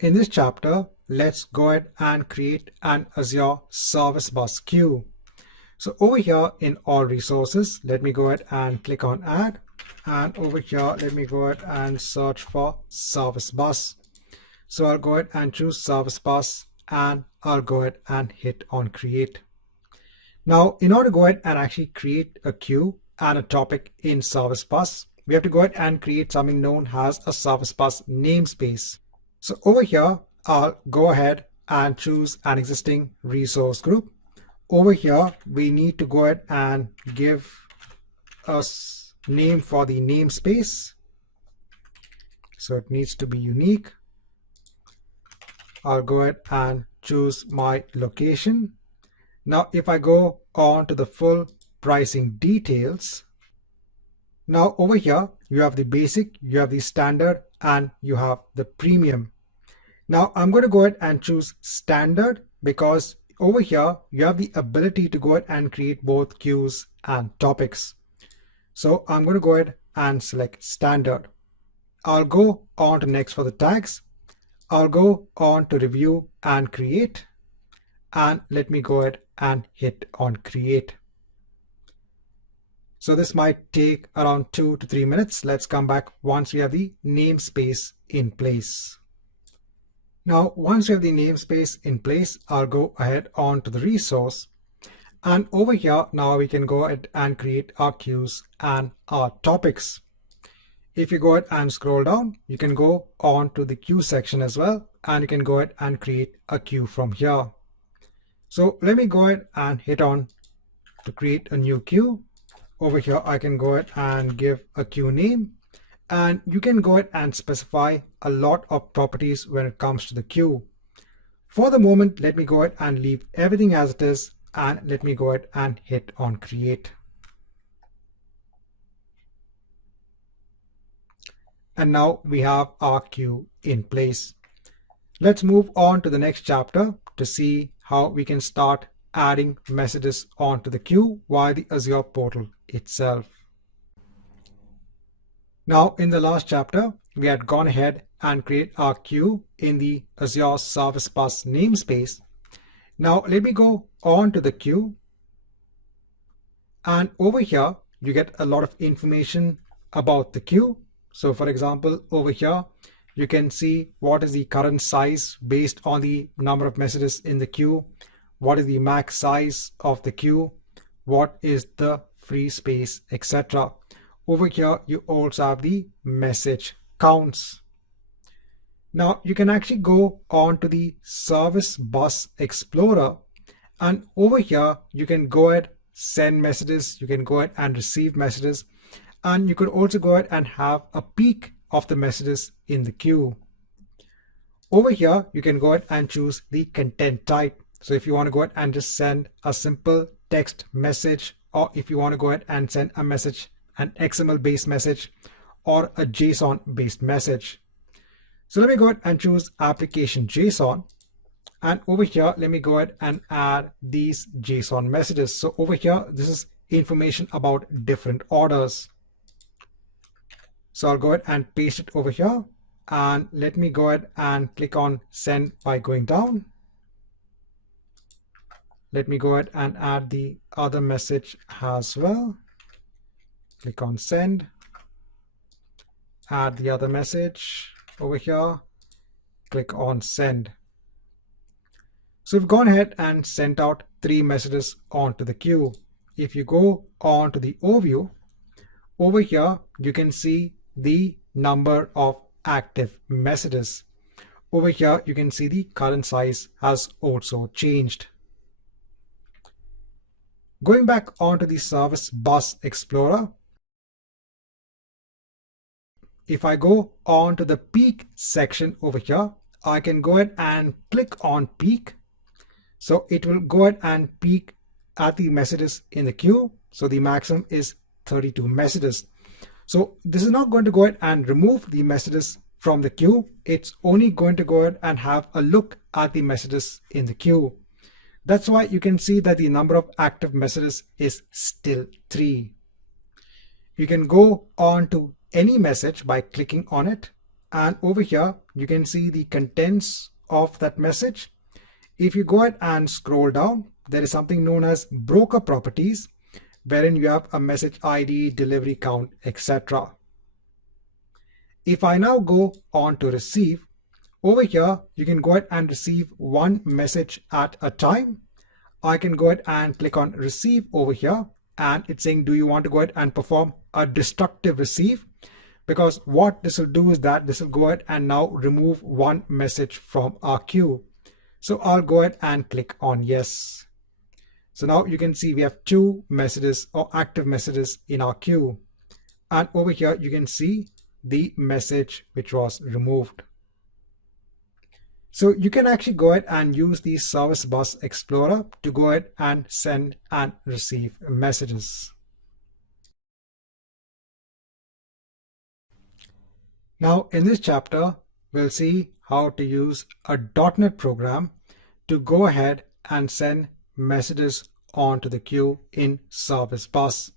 in this chapter, let's go ahead and create an Azure Service Bus queue. So over here in all resources, let me go ahead and click on add. And over here, let me go ahead and search for Service Bus. So I'll go ahead and choose Service Bus and I'll go ahead and hit on create. Now, in order to go ahead and actually create a queue and a topic in Service Bus, we have to go ahead and create something known as a Service Bus namespace. So over here, I'll go ahead and choose an existing resource group. Over here, we need to go ahead and give a name for the namespace. So it needs to be unique. I'll go ahead and choose my location. Now, if I go on to the full pricing details, now over here, you have the basic, you have the standard, and you have the premium. Now I'm going to go ahead and choose standard because over here, you have the ability to go ahead and create both queues and topics. So I'm going to go ahead and select standard. I'll go on to next for the tags. I'll go on to review and create. And let me go ahead and hit on create. So this might take around 2 to 3 minutes. Let's come back once we have the namespace in place. Now, once we have the namespace in place, I'll go ahead on to the resource. And over here, now we can go ahead and create our queues and our topics. If you go ahead and scroll down, you can go on to the queue section as well. And you can go ahead and create a queue from here. So let me go ahead and hit on to create a new queue. Over here, I can go ahead and give a queue name, and you can go ahead and specify a lot of properties when it comes to the queue. For the moment, let me go ahead and leave everything as it is, and let me go ahead and hit on create. And now we have our queue in place. Let's move on to the next chapter to see how we can start adding messages onto the queue via the Azure portal itself. Now, in the last chapter, we had gone ahead and create our queue in the Azure Service Bus namespace. Now, let me go on to the queue. And over here, you get a lot of information about the queue. So for example, over here, you can see what is the current size based on the number of messages in the queue. What is the max size of the queue? What is the free space, etc. Over here, you also have the message counts. Now you can actually go on to the Service Bus Explorer, and over here you can go ahead, send messages, you can go ahead and receive messages, and you could also go ahead and have a peek of the messages in the queue. Over here, you can go ahead and choose the content type. So if you want to go ahead and just send a simple text message, or if you want to go ahead and send a message, an XML based message, or a JSON based message. So let me go ahead and choose application JSON. And over here, let me go ahead and add these JSON messages. So over here, this is information about different orders. So I'll go ahead and paste it over here. And let me go ahead and click on send by going down. Let me go ahead and add the other message as well. Click on send. Add the other message over here. Click on send. So we've gone ahead and sent out 3 messages onto the queue. If you go on to the overview, over here, you can see the number of active messages. Over here, you can see the current size has also changed. Going back onto the Service Bus Explorer, if I go on to the peak section over here, I can go ahead and click on peak. So it will go ahead and peek at the messages in the queue. So the maximum is 32 messages. So this is not going to go ahead and remove the messages from the queue. It's only going to go ahead and have a look at the messages in the queue. That's why you can see that the number of active messages is still 3. You can go on to any message by clicking on it, And over here, you can see the contents of that message. If you go ahead and scroll down, there is something known as broker properties, wherein you have a message ID, delivery count, etc. If I now go on to receive, over here, you can go ahead and receive one message at a time. I can go ahead and click on receive over here, and it's saying, do you want to go ahead and perform a destructive receive? Because what this will do is that this will go ahead and now remove one message from our queue. So I'll go ahead and click on yes. So now you can see we have two messages or active messages in our queue. And over here, you can see the message which was removed. So you can actually go ahead and use the Service Bus Explorer to go ahead and send and receive messages. Now in this chapter, we'll see how to use a .NET program to go ahead and send messages onto the queue in Service Bus.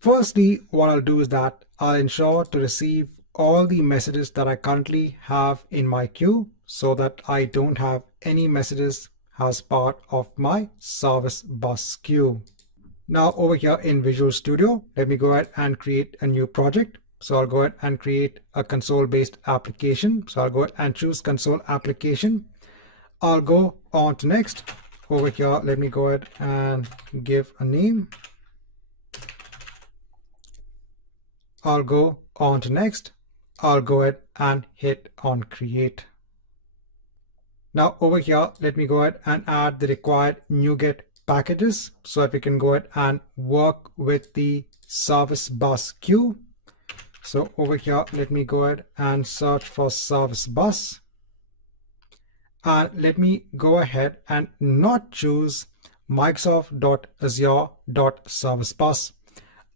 Firstly, what I'll do is that I'll ensure to receive all the messages that I currently have in my queue so that I don't have any messages as part of my Service Bus queue. Now over here in Visual Studio, let me go ahead and create a new project. So I'll go ahead and create a console-based application. So I'll go ahead and choose console application. I'll go on to next. Over here, let me go ahead and give a name. I'll go on to next. I'll go ahead and hit on create. Now over here, let me go ahead and add the required NuGet packages so that we can go ahead and work with the Service Bus queue. So over here, let me go ahead and search for Service Bus. And let me go ahead and not choose Microsoft.Azure.Service Bus.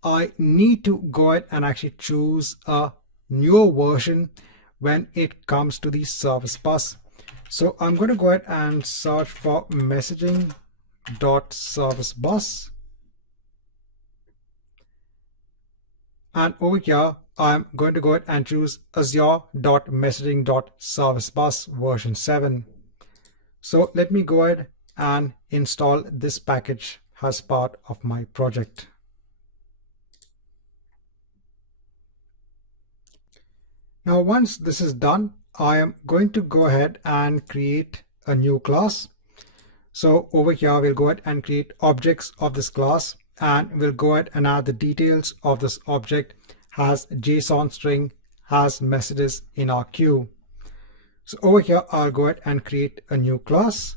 I need to go ahead and actually choose a newer version when it comes to the Service Bus. So I'm going to go ahead and search for messaging.service bus. And over here, I'm going to go ahead and choose Azure.messaging.service bus version 7. So let me go ahead and install this package as part of my project. Now, once this is done, I am going to go ahead and create a new class. So over here, we'll go ahead and create objects of this class, and we'll go ahead and add the details of this object as JSON string has messages in our queue. So over here, I'll go ahead and create a new class.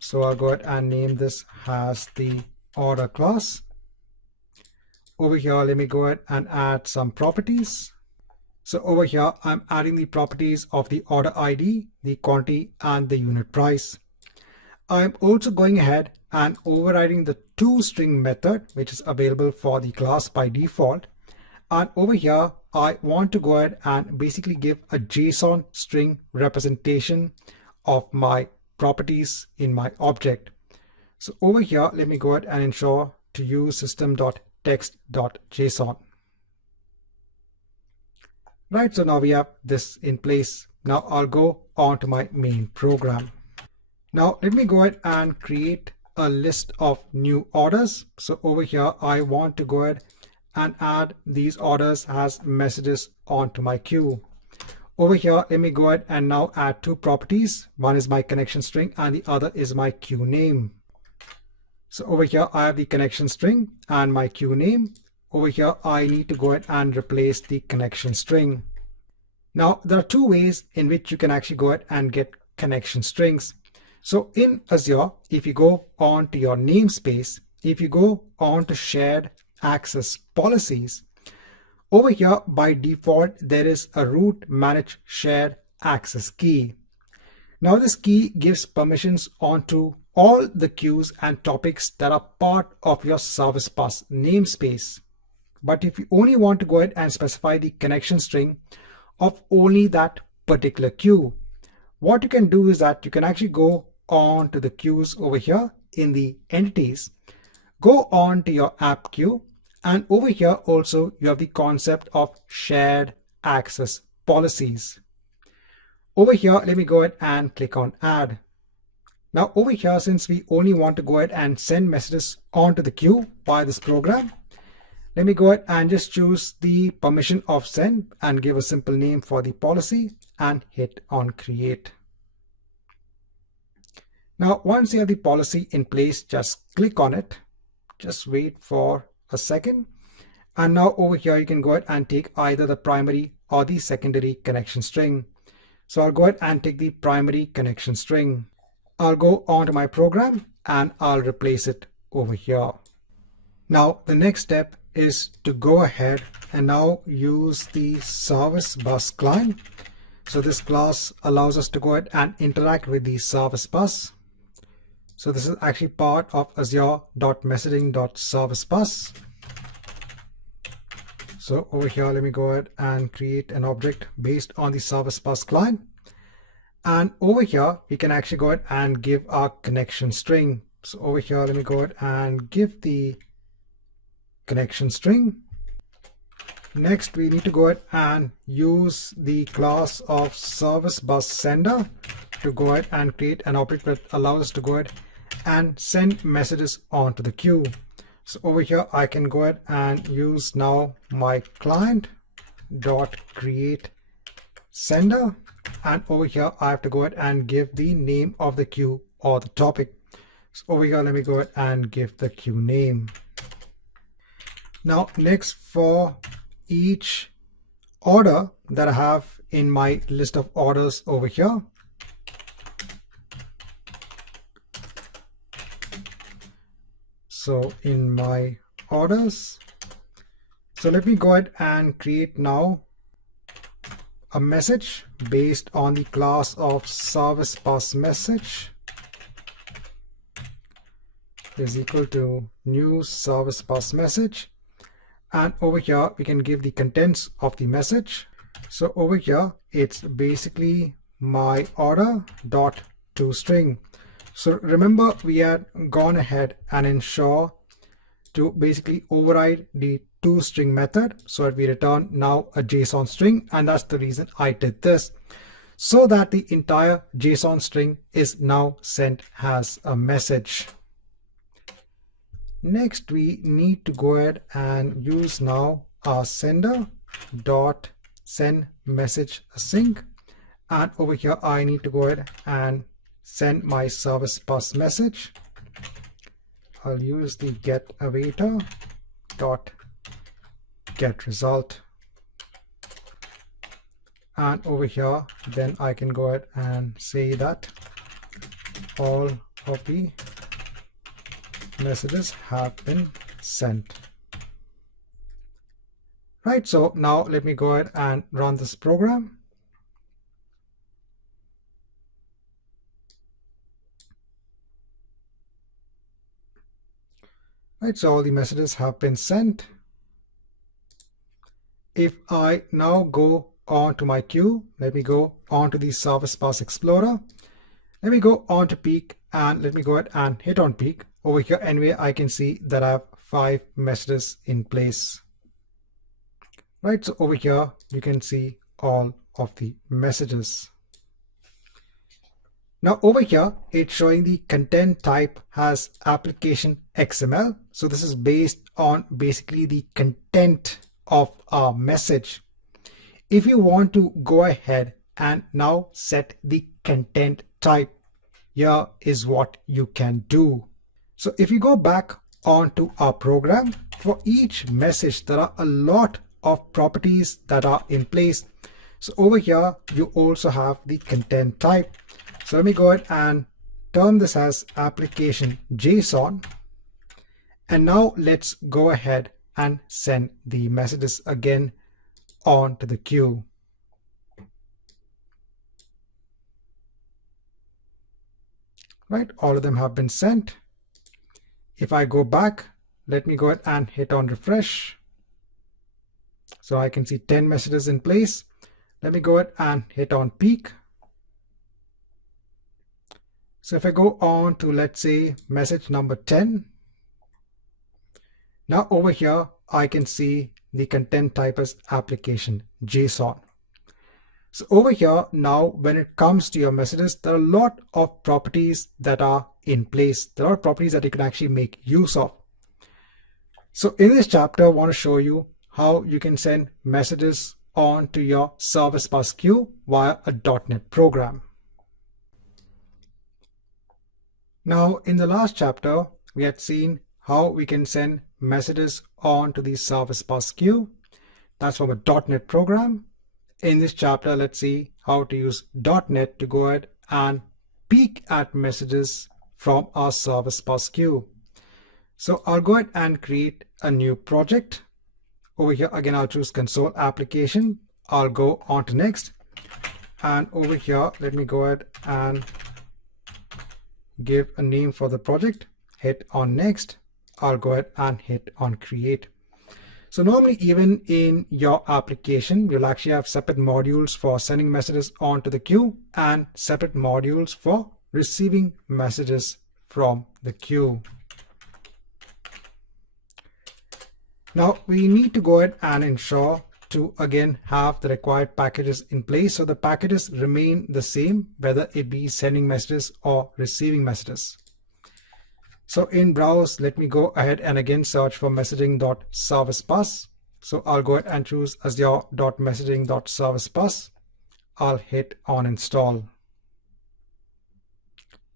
So I'll go ahead and name this as the order class. Over here, let me go ahead and add some properties. So over here, I'm adding the properties of the order ID, the quantity, and the unit price. I'm also going ahead and overriding the toString method, which is available for the class by default. And over here, I want to go ahead and basically give a JSON string representation of my properties in my object. So over here, let me go ahead and ensure to use system.text.json. Right, so now we have this in place. Now I'll go on to my main program. Now let me go ahead and create a list of new orders. So over here, I want to go ahead and add these orders as messages onto my queue. Over here, let me go ahead and now add two properties. One is my connection string and the other is my queue name. So over here, I have the connection string and my queue name. Over here, I need to go ahead and replace the connection string. Now, there are two ways in which you can actually go ahead and get connection strings. So in Azure, if you go on to your namespace, if you go on to shared access policies, over here by default, there is a root manage shared access key. Now this key gives permissions onto all the queues and topics that are part of your Service Bus namespace. But if you only want to go ahead and specify the connection string of only that particular queue, what you can do is that you can actually go on to the queues over here in the entities, go on to your app queue, and over here also you have the concept of shared access policies. Over here, let me go ahead and click on add. Now over here, since we only want to go ahead and send messages onto the queue via this program, let me go ahead and just choose the permission of send and give a simple name for the policy and hit on create. Now, once you have the policy in place, just click on it. Just wait for a second. And now over here, you can go ahead and take either the primary or the secondary connection string. So I'll go ahead and take the primary connection string. I'll go onto my program and I'll replace it over here. Now, the next step is to go ahead and now use the Service Bus client. So this class allows us to go ahead and interact with the Service Bus. So this is actually part of Azure.messaging.servicebus. So over here, let me go ahead and create an object based on the Service Bus client. And over here, we can actually go ahead and give our connection string. So over here, let me go ahead and give the connection string. Next, we need to go ahead and use the class of Service Bus Sender to go ahead and create an object that allows us to go ahead and send messages onto the queue. So over here, I can go ahead and use now my client dot create sender, and over here I have to go ahead and give the name of the queue or the topic. So over here, let me go ahead and give the queue name. Now next, for each order that I have in my list of orders over here, so in my orders, so let me go ahead and create now a message based on the class of Service Bus Message is equal to new Service Bus Message. And over here, we can give the contents of the message. So over here, it's basically my order dot toString. So remember, we had gone ahead and ensure to basically override the toString method so that we return now a JSON string. And that's the reason I did this, so that the entire JSON string is now sent as a message. Next, we need to go ahead and use now our sender dot send message async. And over here, I need to go ahead and send my Service Bus message. I'll use the get awaitor dot get result. And over here, then I can go ahead and say that all of the messages have been sent. Right, so now let me go ahead and run this program. Right, so all the messages have been sent. If I now go on to my queue, let me go on to the Service Bus Explorer. Let me go on to peak and let me go ahead and hit on peak. Over here, anyway, I can see that I have 5 messages in place. Right, so over here, you can see all of the messages. Now over here, it's showing the content type has application XML. So this is based on basically the content of our message. If you want to go ahead and now set the content type, here is what you can do. So if you go back onto our program, for each message, there are a lot of properties that are in place. So over here, you also have the content type. So let me go ahead and term this as application JSON. And now let's go ahead and send the messages again onto the queue. Right, all of them have been sent. If I go back, let me go ahead and hit on refresh. So I can see 10 messages in place. Let me go ahead and hit on peak. So if I go on to, let's say, message number 10, now over here, I can see the content type as application JSON. So over here now, when it comes to your messages, there are a lot of properties that are in place. There are properties that you can actually make use of. So in this chapter, I want to show you how you can send messages onto your Service Bus queue via a .NET program. Now, in the last chapter, we had seen how we can send messages onto the Service Bus queue. That's from a .NET program. In this chapter, let's see how to use .NET to go ahead and peek at messages from our Service Bus queue. So I'll go ahead and create a new project. Over here, again, I'll choose console application. I'll go on to next. And over here, let me go ahead and give a name for the project. Hit on next. I'll go ahead and hit on create. So normally, even in your application, you'll actually have separate modules for sending messages onto the queue and separate modules for receiving messages from the queue. Now we need to go ahead and ensure to again have the required packages in place so the packages remain the same, whether it be sending messages or receiving messages. So in browse, let me go ahead and again search for messaging.servicebus. So I'll go ahead and choose azure.messaging.servicebus. I'll hit on install.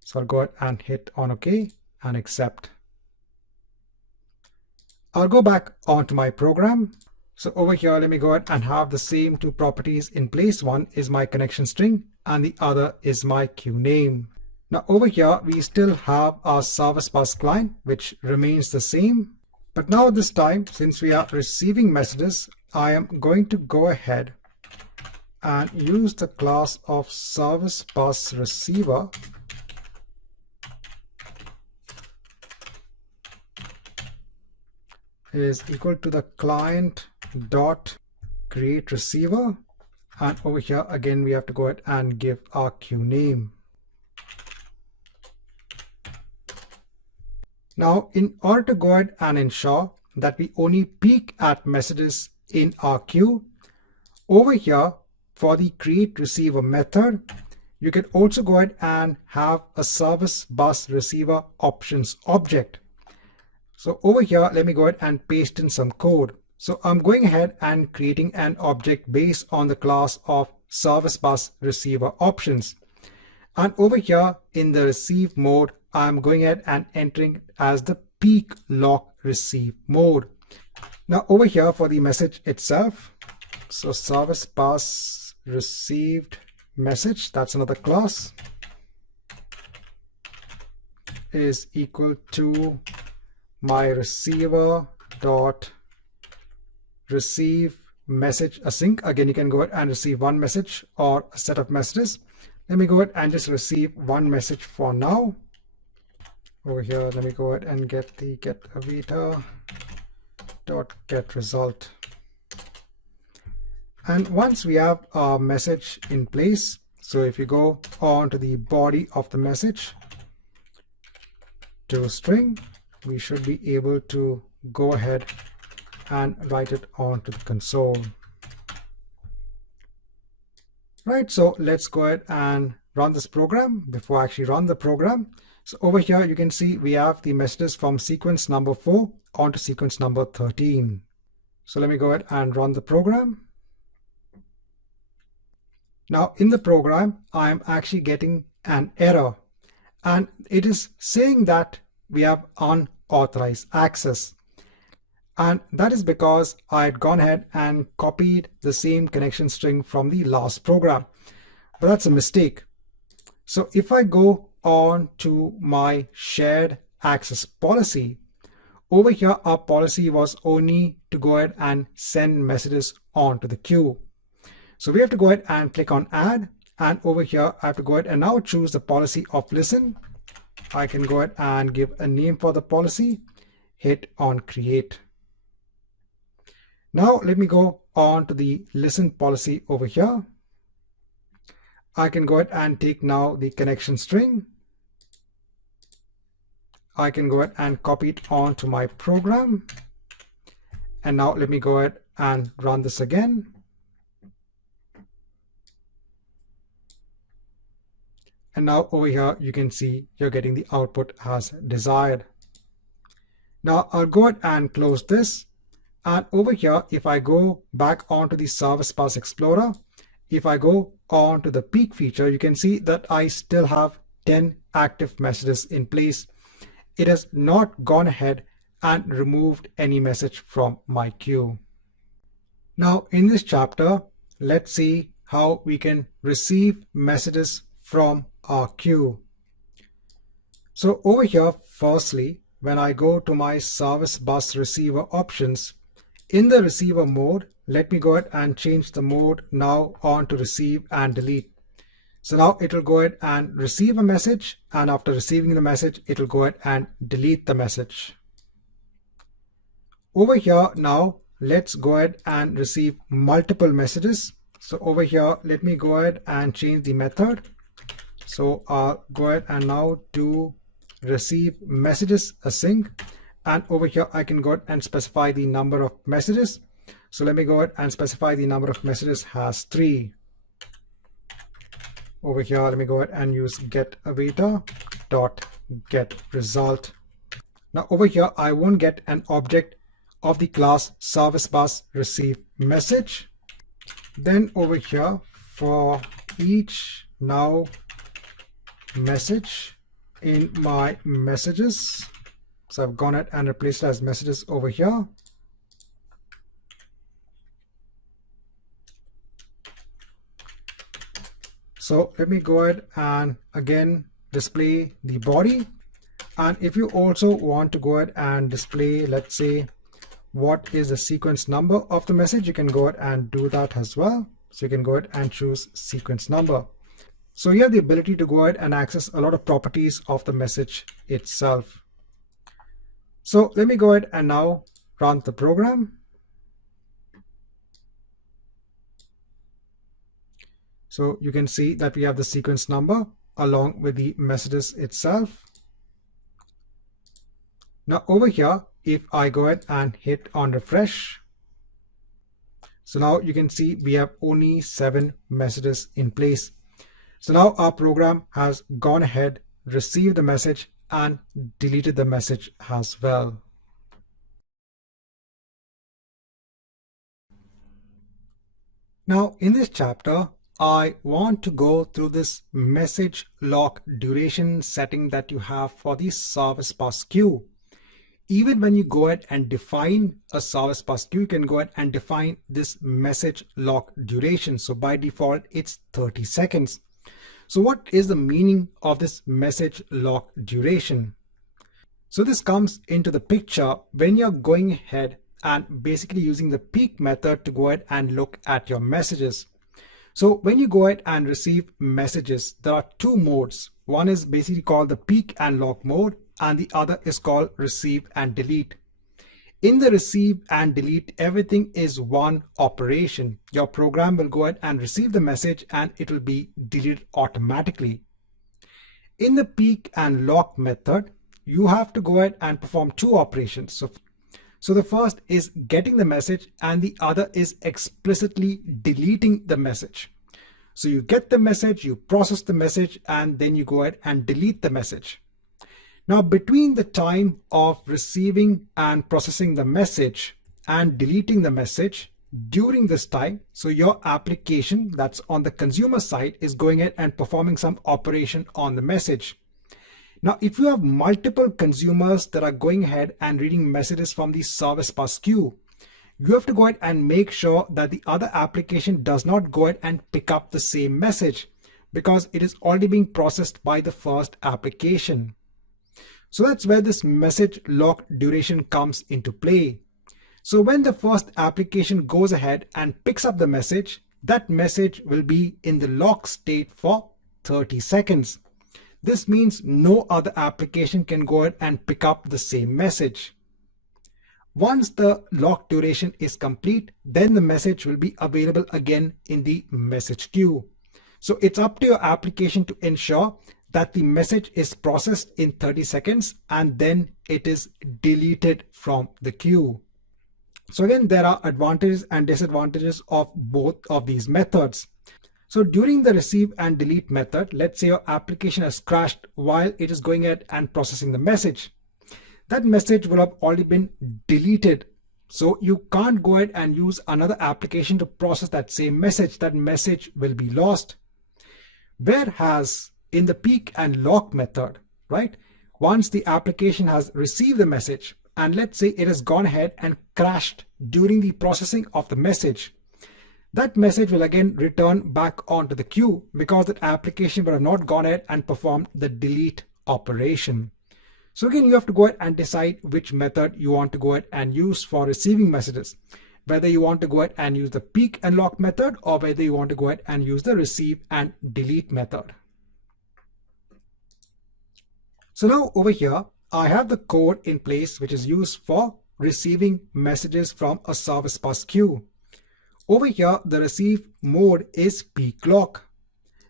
So I'll go ahead and hit on OK and accept. I'll go back onto my program. So over here, let me go ahead and have the same two properties in place. One is my connection string and the other is my queue name. Now over here, we still have our Service Bus client, which remains the same. But now this time, since we are receiving messages, I am going to go ahead and use the class of Service Bus Receiver is equal to the client dot create receiver, and over here again we have to go ahead and give our queue name. Now in order to go ahead and ensure that we only peek at messages in our queue, over here for the create receiver method, you can also go ahead and have a Service Bus Receiver options object. So over here, let me go ahead and paste in some code. So I'm going ahead and creating an object based on the class of Service Bus Receiver options. And over here in the receive mode, I'm going ahead and entering as the peak lock receive mode. Now over here for the message itself, so Service Bus received message, that's another class, is equal to my receiver dot receive message async. Again, you can go ahead and receive one message or a set of messages. Let me go ahead and just receive one message for now. Over here, let me go ahead and get the get avita dot get result. And once we have our message in place, so if you go on to the body of the message to string, we should be able to go ahead and write it onto the console. Right, so let's go ahead and run this program. Before I actually run the program, so over here you can see we have the messages from sequence number 4 onto sequence number 13. So let me go ahead and run the program. Now in the program, I am actually getting an error, and it is saying that we have unauthorized access. And that is because I had gone ahead and copied the same connection string from the last program. But that's a mistake. So if I go on to my shared access policy, over here our policy was only to go ahead and send messages onto the queue. So we have to go ahead and click on add, and over here I have to go ahead and now choose the policy of listen. I can go ahead and give a name for the policy, hit on create. Now let me go on to the listen policy over here. I can go ahead and take now the connection string. I can go ahead and copy it onto my program. And now let me go ahead and run this again. And now over here, you can see you're getting the output as desired. Now I'll go ahead and close this. And over here, if I go back onto the Service Bus Explorer, if I go on to the peak feature, you can see that I still have 10 active messages in place. It has not gone ahead and removed any message from my queue. Now in this chapter, let's see how we can receive messages from our queue. So over here, firstly, when I go to my Service Bus Receiver options, in the receiver mode, let me go ahead and change the mode now on to receive and delete. So now it will go ahead and receive a message, and after receiving the message, it will go ahead and delete the message. Over here now, let's go ahead and receive multiple messages. So over here, let me go ahead and change the method. So I'll go ahead and now do receive messages async. And over here, I can go ahead and specify the number of messages. So let me go ahead and specify the number of messages as 3. Over here, let me go ahead and use getAwait.getResult. Now over here, I won't get an object of the class Service Bus Receive Message. Then over here, for each now message in my messages, so I've gone ahead and replaced it as messages over here. So let me go ahead and again display the body. And if you also want to go ahead and display, let's say, what is the sequence number of the message, you can go ahead and do that as well. So you can go ahead and choose sequence number. So you have the ability to go ahead and access a lot of properties of the message itself. So let me go ahead and now run the program. So you can see that we have the sequence number along with the messages itself. Now over here, if I go ahead and hit on refresh, so now you can see we have only 7 messages in place. So now our program has gone ahead, received the message, and deleted the message as well. Now in this chapter, I want to go through this message lock duration setting that you have for the Service Bus queue. Even when you go ahead and define a Service Bus queue, you can go ahead and define this message lock duration. So by default, it's 30 seconds. So what is the meaning of this message lock duration? So this comes into the picture when you're going ahead and basically using the peak method to go ahead and look at your messages. So when you go ahead and receive messages, there are 2 modes. One is basically called the peak and lock mode, and the other is called receive and delete. In the receive and delete, everything is one operation. Your program will go ahead and receive the message and it will be deleted automatically. In the peak and lock method, you have to go ahead and perform 2 operations. So the first is getting the message and the other is explicitly deleting the message. So you get the message, you process the message, and then you go ahead and delete the message. Now between the time of receiving and processing the message and deleting the message, during this time, so your application that's on the consumer side is going ahead and performing some operation on the message. Now, if you have multiple consumers that are going ahead and reading messages from the Service Bus queue, you have to go ahead and make sure that the other application does not go ahead and pick up the same message because it is already being processed by the first application. So that's where this message lock duration comes into play. So when the first application goes ahead and picks up the message, that message will be in the lock state for 30 seconds. This means no other application can go ahead and pick up the same message. Once the lock duration is complete, then the message will be available again in the message queue. So it's up to your application to ensure that the message is processed in 30 seconds and then it is deleted from the queue. So again, there are advantages and disadvantages of both of these methods. So during the receive and delete method, let's say your application has crashed while it is going ahead and processing the message. That message will have already been deleted. So you can't go ahead and use another application to process that same message. That message will be lost. Whereas in the peek and lock method, right? Once the application has received the message, and let's say it has gone ahead and crashed during the processing of the message, that message will again return back onto the queue because that application will have not gone ahead and performed the delete operation. So again, you have to go ahead and decide which method you want to go ahead and use for receiving messages. Whether you want to go ahead and use the peek and lock method or whether you want to go ahead and use the receive and delete method. So now over here, I have the code in place which is used for receiving messages from a service bus queue. Over here, the receive mode is peek lock.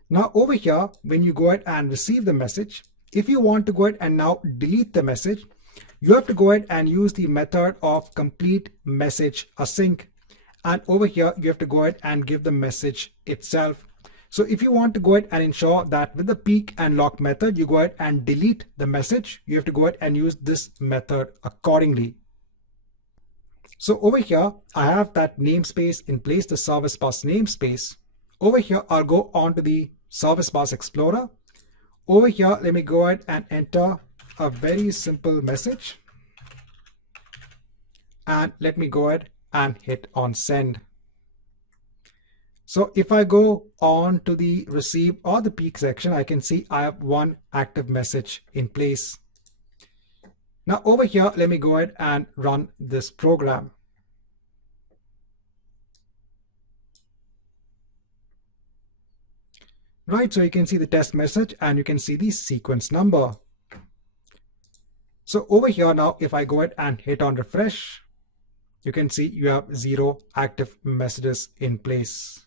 Now over here, when you go ahead and receive the message, if you want to go ahead and now delete the message, you have to go ahead and use the method of complete message async. And over here, you have to go ahead and give the message itself. So if you want to go ahead and ensure that with the peek and lock method, you go ahead and delete the message, you have to go ahead and use this method accordingly. So over here, I have that namespace in place, the Service Bus namespace. Over here, I'll go on to the Service Bus Explorer. Over here, let me go ahead and enter a very simple message. And let me go ahead and hit on send. So if I go on to the receive or the peek section, I can see I have one active message in place. Now over here, let me go ahead and run this program. Right, so you can see the test message and you can see the sequence number. So over here now, if I go ahead and hit on refresh, you can see you have 0 active messages in place.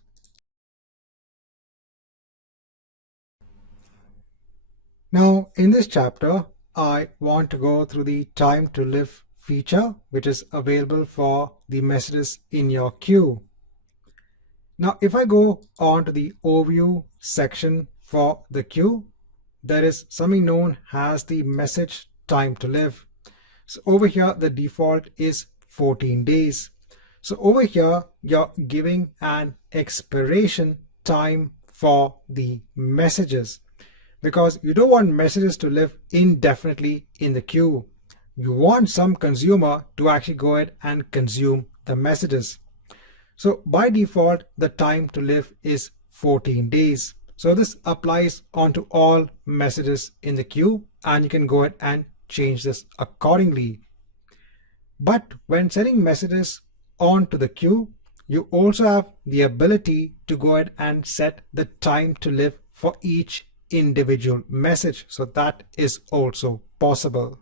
Now in this chapter, I want to go through the time to live feature, which is available for the messages in your queue. Now, if I go on to the overview section for the queue, there is something known as the message time to live. So over here, the default is 14 days. So over here, you're giving an expiration time for the messages, because you don't want messages to live indefinitely in the queue. You want some consumer to actually go ahead and consume the messages. So by default, the time to live is 14 days. So this applies onto all messages in the queue, and you can go ahead and change this accordingly. But when sending messages onto the queue, you also have the ability to go ahead and set the time to live for each individual message. So that is also possible.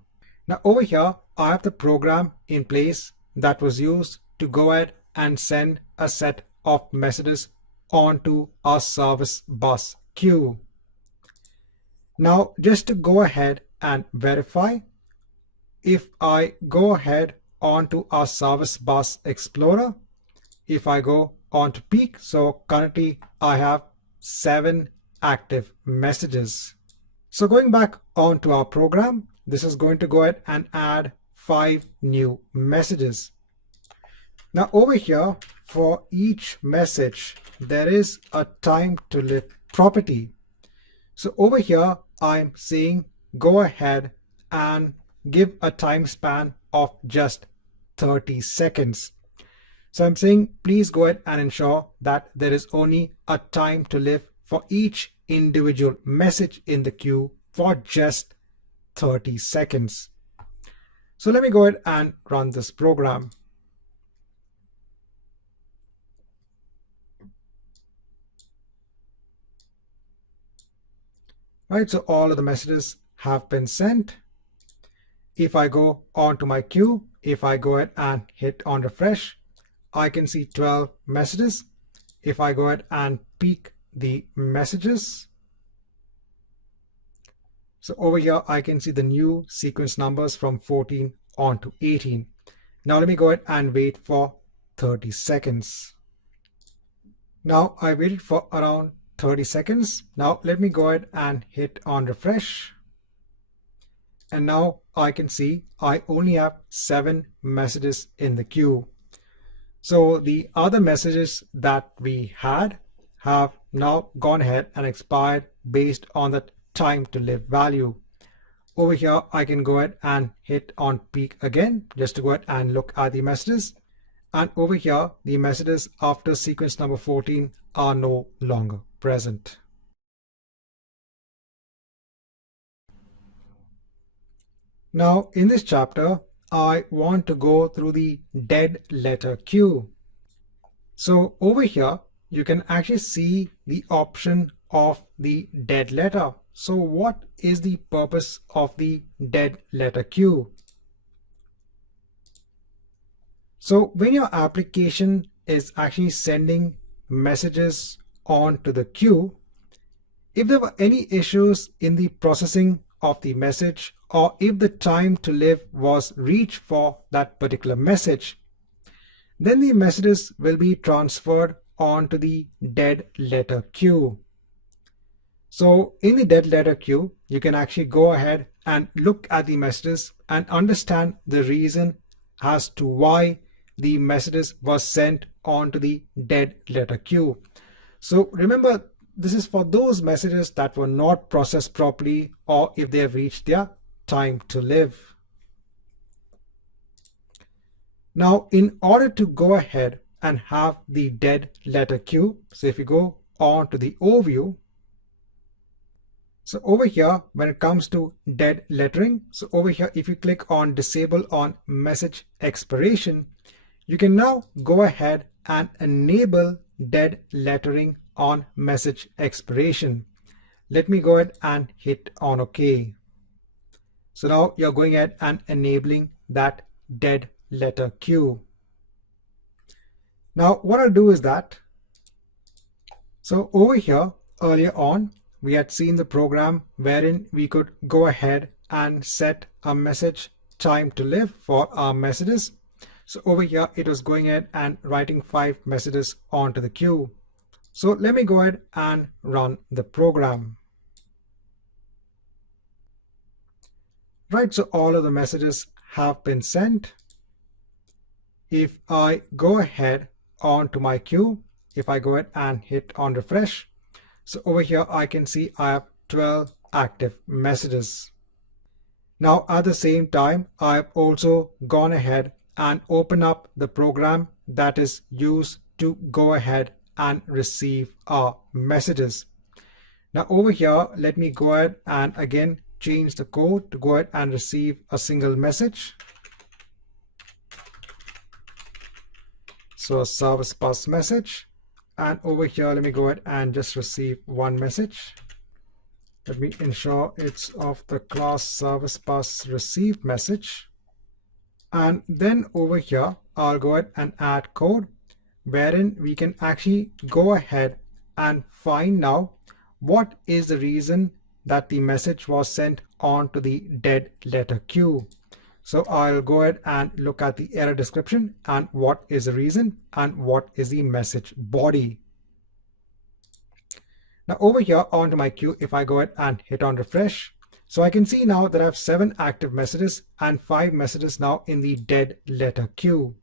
Now over here, I have the program in place that was used to go ahead and send a set of messages onto our service bus queue. Now just to go ahead and verify, if I go ahead onto our service bus explorer, if I go on to peek, so currently I have 7 active messages. So going back onto our program, this is going to go ahead and add 5 new messages. Now over here, for each message, there is a time to live property. So over here, I'm saying go ahead and give a time span of just 30 seconds. So I'm saying please go ahead and ensure that there is only a time to live for each individual message in the queue for just 30 seconds. So let me go ahead and run this program. Right, so all of the messages have been sent. If I go on to my queue, if I go ahead and hit on refresh, I can see 12 messages. If I go ahead and peek the messages, so over here I can see the new sequence numbers from 14 on to 18. Now let me go ahead and wait for 30 seconds. Now I waited for around 30 seconds. Now let me go ahead and hit on refresh. And now I can see I only have 7 messages in the queue. So the other messages that we had have now gone ahead and expired based on the time to live value. Over here, I can go ahead and hit on peek again just to go ahead and look at the messages. And over here, the messages after sequence number 14 are no longer present. Now in this chapter, I want to go through the dead letter queue. So over here, you can actually see the option of the dead letter. So what is the purpose of the dead letter queue? So when your application is actually sending messages onto the queue, if there were any issues in the processing of the message, or if the time to live was reached for that particular message, then the messages will be transferred onto the dead letter queue. So in the dead letter queue, you can actually go ahead and look at the messages and understand the reason as to why the messages were sent onto the dead letter queue. So remember, this is for those messages that were not processed properly, or if they have reached their time to live. Now, in order to go ahead and have the dead letter queue, so if you go on to the overview, so over here, when it comes to dead lettering, so over here, if you click on disable on message expiration, you can now go ahead and enable dead lettering on message expiration. Let me go ahead and hit on OK. So now you're going ahead and enabling that dead letter queue. Now what I'll do is that, so over here earlier on, we had seen the program wherein we could go ahead and set a message time to live for our messages. So over here, it was going ahead and writing 5 messages onto the queue. So let me go ahead and run the program. Right, so all of the messages have been sent. If I go ahead onto my queue, if I go ahead and hit on refresh, so over here I can see I have 12 active messages. Now at the same time, I've also gone ahead and open up the program that is used to go ahead and receive our messages. Now over here, let me go ahead and again change the code to go ahead and receive a single message. So a service bus message, and over here let me go ahead and just receive one message. Let me ensure it's of the class service bus received message. And then over here, I'll go ahead and add code wherein we can actually go ahead and find now what is the reason that the message was sent onto the dead letter queue. So I'll go ahead and look at the error description and what is the reason and what is the message body. Now over here onto my queue, if I go ahead and hit on refresh, so I can see now that I have 7 active messages and 5 messages now in the dead letter queue.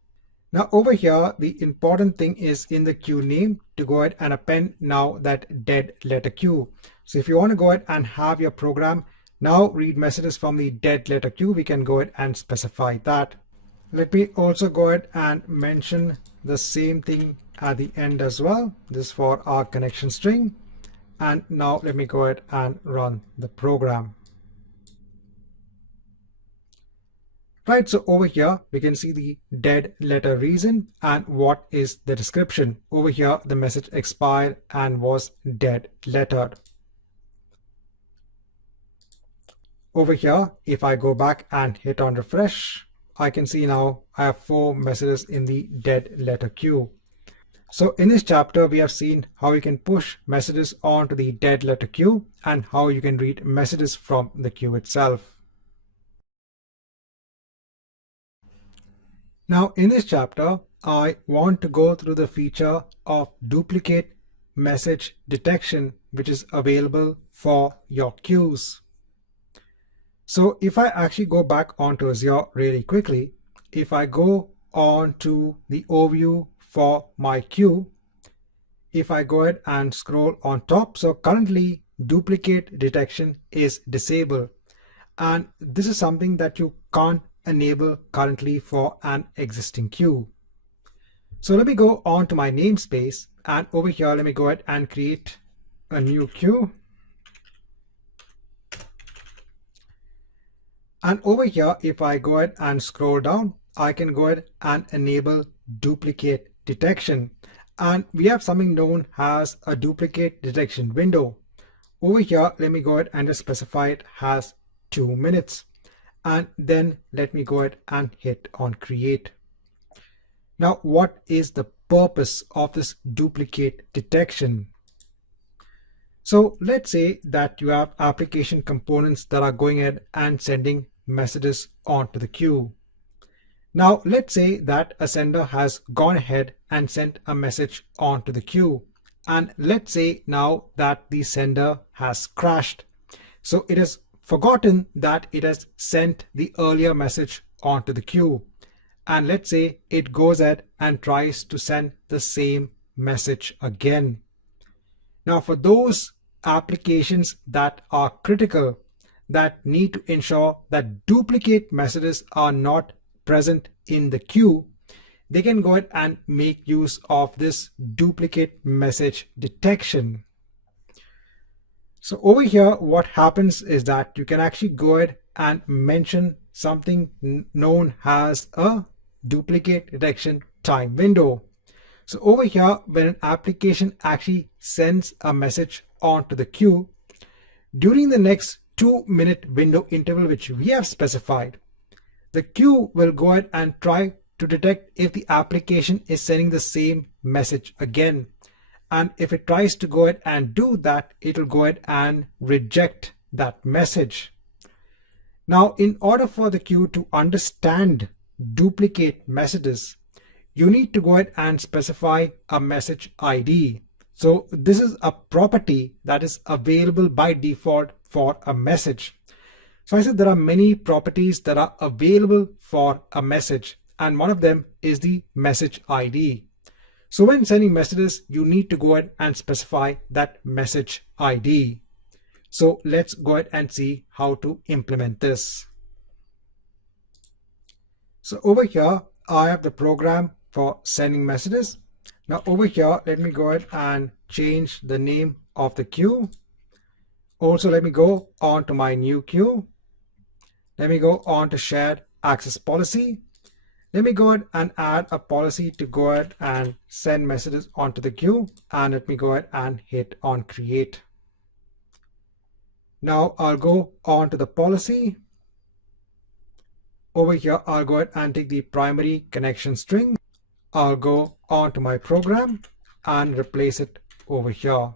Now over here, the important thing is in the queue name to go ahead and append now that dead letter queue. So if you want to go ahead and have your program now read messages from the dead letter queue, we can go ahead and specify that. Let me also go ahead and mention the same thing at the end as well. This is for our connection string. And now let me go ahead and run the program. Right, so over here we can see the dead letter reason and what is the description. Over here the message expired and was dead lettered. Over here, if I go back and hit on refresh, I can see now I have 4 messages in the dead letter queue. So in this chapter, we have seen how you can push messages onto the dead letter queue and how you can read messages from the queue itself. Now in this chapter, I want to go through the feature of duplicate message detection which is available for your queues. So if I actually go back onto Azure really quickly, if I go on to the overview for my queue, if I go ahead and scroll on top, so currently duplicate detection is disabled. And this is something that you can't enable currently for an existing queue. So let me go on to my namespace, and over here, let me go ahead and create a new queue. And over here, if I go ahead and scroll down, I can go ahead and enable duplicate detection. And we have something known as a duplicate detection window. Over here, let me go ahead and just specify it as 2 minutes. And then let me go ahead and hit on create. Now, what is the purpose of this duplicate detection? So let's say that you have application components that are going ahead and sending messages onto the queue. Now, let's say that a sender has gone ahead and sent a message onto the queue. And let's say now that the sender has crashed. So it has forgotten that it has sent the earlier message onto the queue. And let's say it goes ahead and tries to send the same message again. Now, for those applications that are critical, that need to ensure that duplicate messages are not present in the queue, they can go ahead and make use of this duplicate message detection. So over here, what happens is that you can actually go ahead and mention something known as a duplicate detection time window. So over here, when an application actually sends a message onto the queue, during the next 2-minute window interval which we have specified, the queue will go ahead and try to detect if the application is sending the same message again. And if it tries to go ahead and do that, it will go ahead and reject that message. Now, in order for the queue to understand duplicate messages, you need to go ahead and specify a message ID. So this is a property that is available by default for a message. So I said there are many properties that are available for a message, and one of them is the message ID. So when sending messages, you need to go ahead and specify that message ID. So let's go ahead and see how to implement this. So over here, I have the program for sending messages. Now over here, let me go ahead and change the name of the queue. Also, let me go on to my new queue. Let me go on to shared access policy. Let me go ahead and add a policy to go ahead and send messages onto the queue. And let me go ahead and hit on create. Now I'll go on to the policy. Over here, I'll go ahead and take the primary connection string. I'll go on to my program and replace it over here.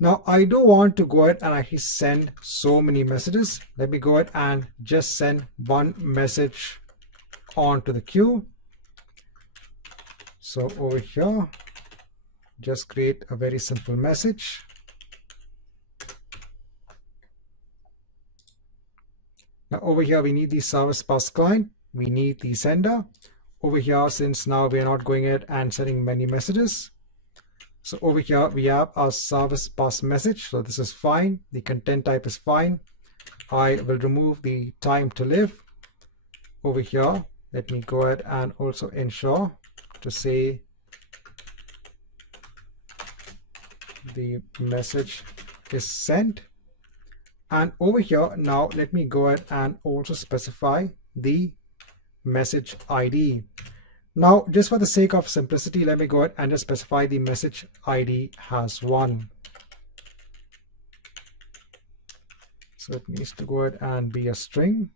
Now I don't want to go ahead and actually send so many messages. Let me go ahead and just send one message onto the queue. So over here, just create a very simple message. Now over here, we need the service bus client. We need the sender. Over here, since now we are not going ahead and sending many messages. So over here, we have our service bus message. So this is fine. The content type is fine. I will remove the time to live. Over here, let me go ahead and also ensure to say the message is sent. And over here, now let me go ahead and also specify the message ID. Now, just for the sake of simplicity, let me go ahead and just specify the message ID as 1. So it needs to go ahead and be a string.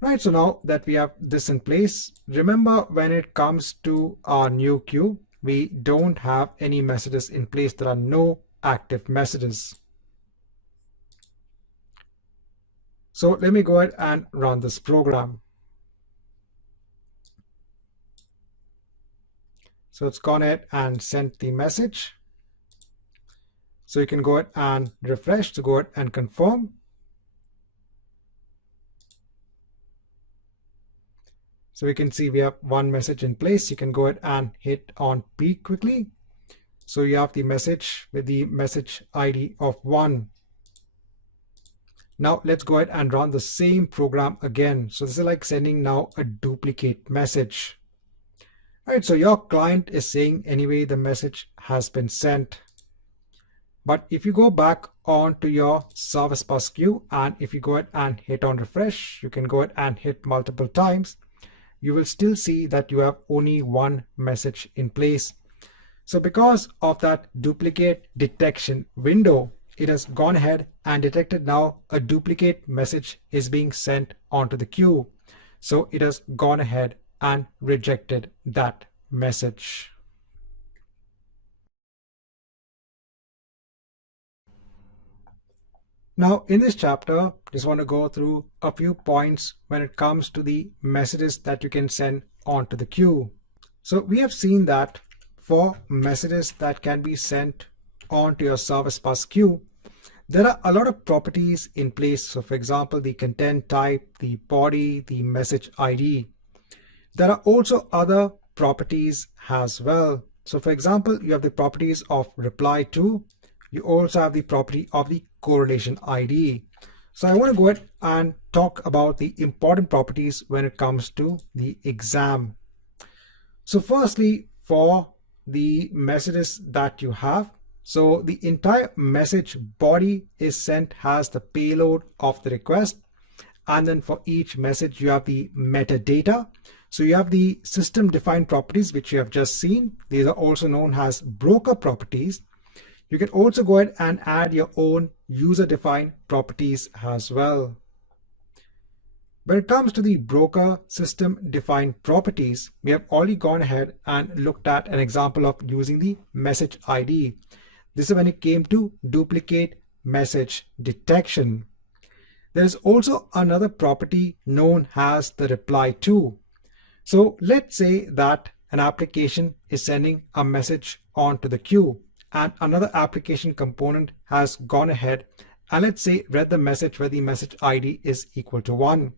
Right, so now that we have this in place, remember when it comes to our new queue, we don't have any messages in place. There are no active messages. So let me go ahead and run this program. So it's gone ahead and sent the message. So you can go ahead and refresh to go ahead and confirm. So we can see we have one message in place. You can go ahead and hit on peek quickly. So you have the message with the message ID of 1. Now let's go ahead and run the same program again. So this is like sending now a duplicate message. All right, so your client is saying anyway the message has been sent. But if you go back onto your Service Bus queue, and if you go ahead and hit on refresh, you can go ahead and hit multiple times, you will still see that you have only one message in place. So because of that duplicate detection window, it has gone ahead and detected now a duplicate message is being sent onto the queue. So it has gone ahead and rejected that message. Now in this chapter, just want to go through a few points when it comes to the messages that you can send onto the queue. So we have seen that for messages that can be sent onto your Service Bus queue, there are a lot of properties in place. So for example, the content type, the body, the message ID. There are also other properties as well. So for example, you have the properties of reply to. You also have the property of the correlation ID. So I want to go ahead and talk about the important properties when it comes to the exam. So firstly, for the messages that you have, so the entire message body is sent as the payload of the request. And then for each message, you have the metadata. So you have the system defined properties, which you have just seen. These are also known as broker properties. You can also go ahead and add your own user defined properties as well. When it comes to the broker system defined properties, we have already gone ahead and looked at an example of using the message ID. This is when it came to duplicate message detection. There is also another property known as the reply to. So let's say that an application is sending a message onto the queue, and another application component has gone ahead and let's say read the message where the message ID is equal to 1.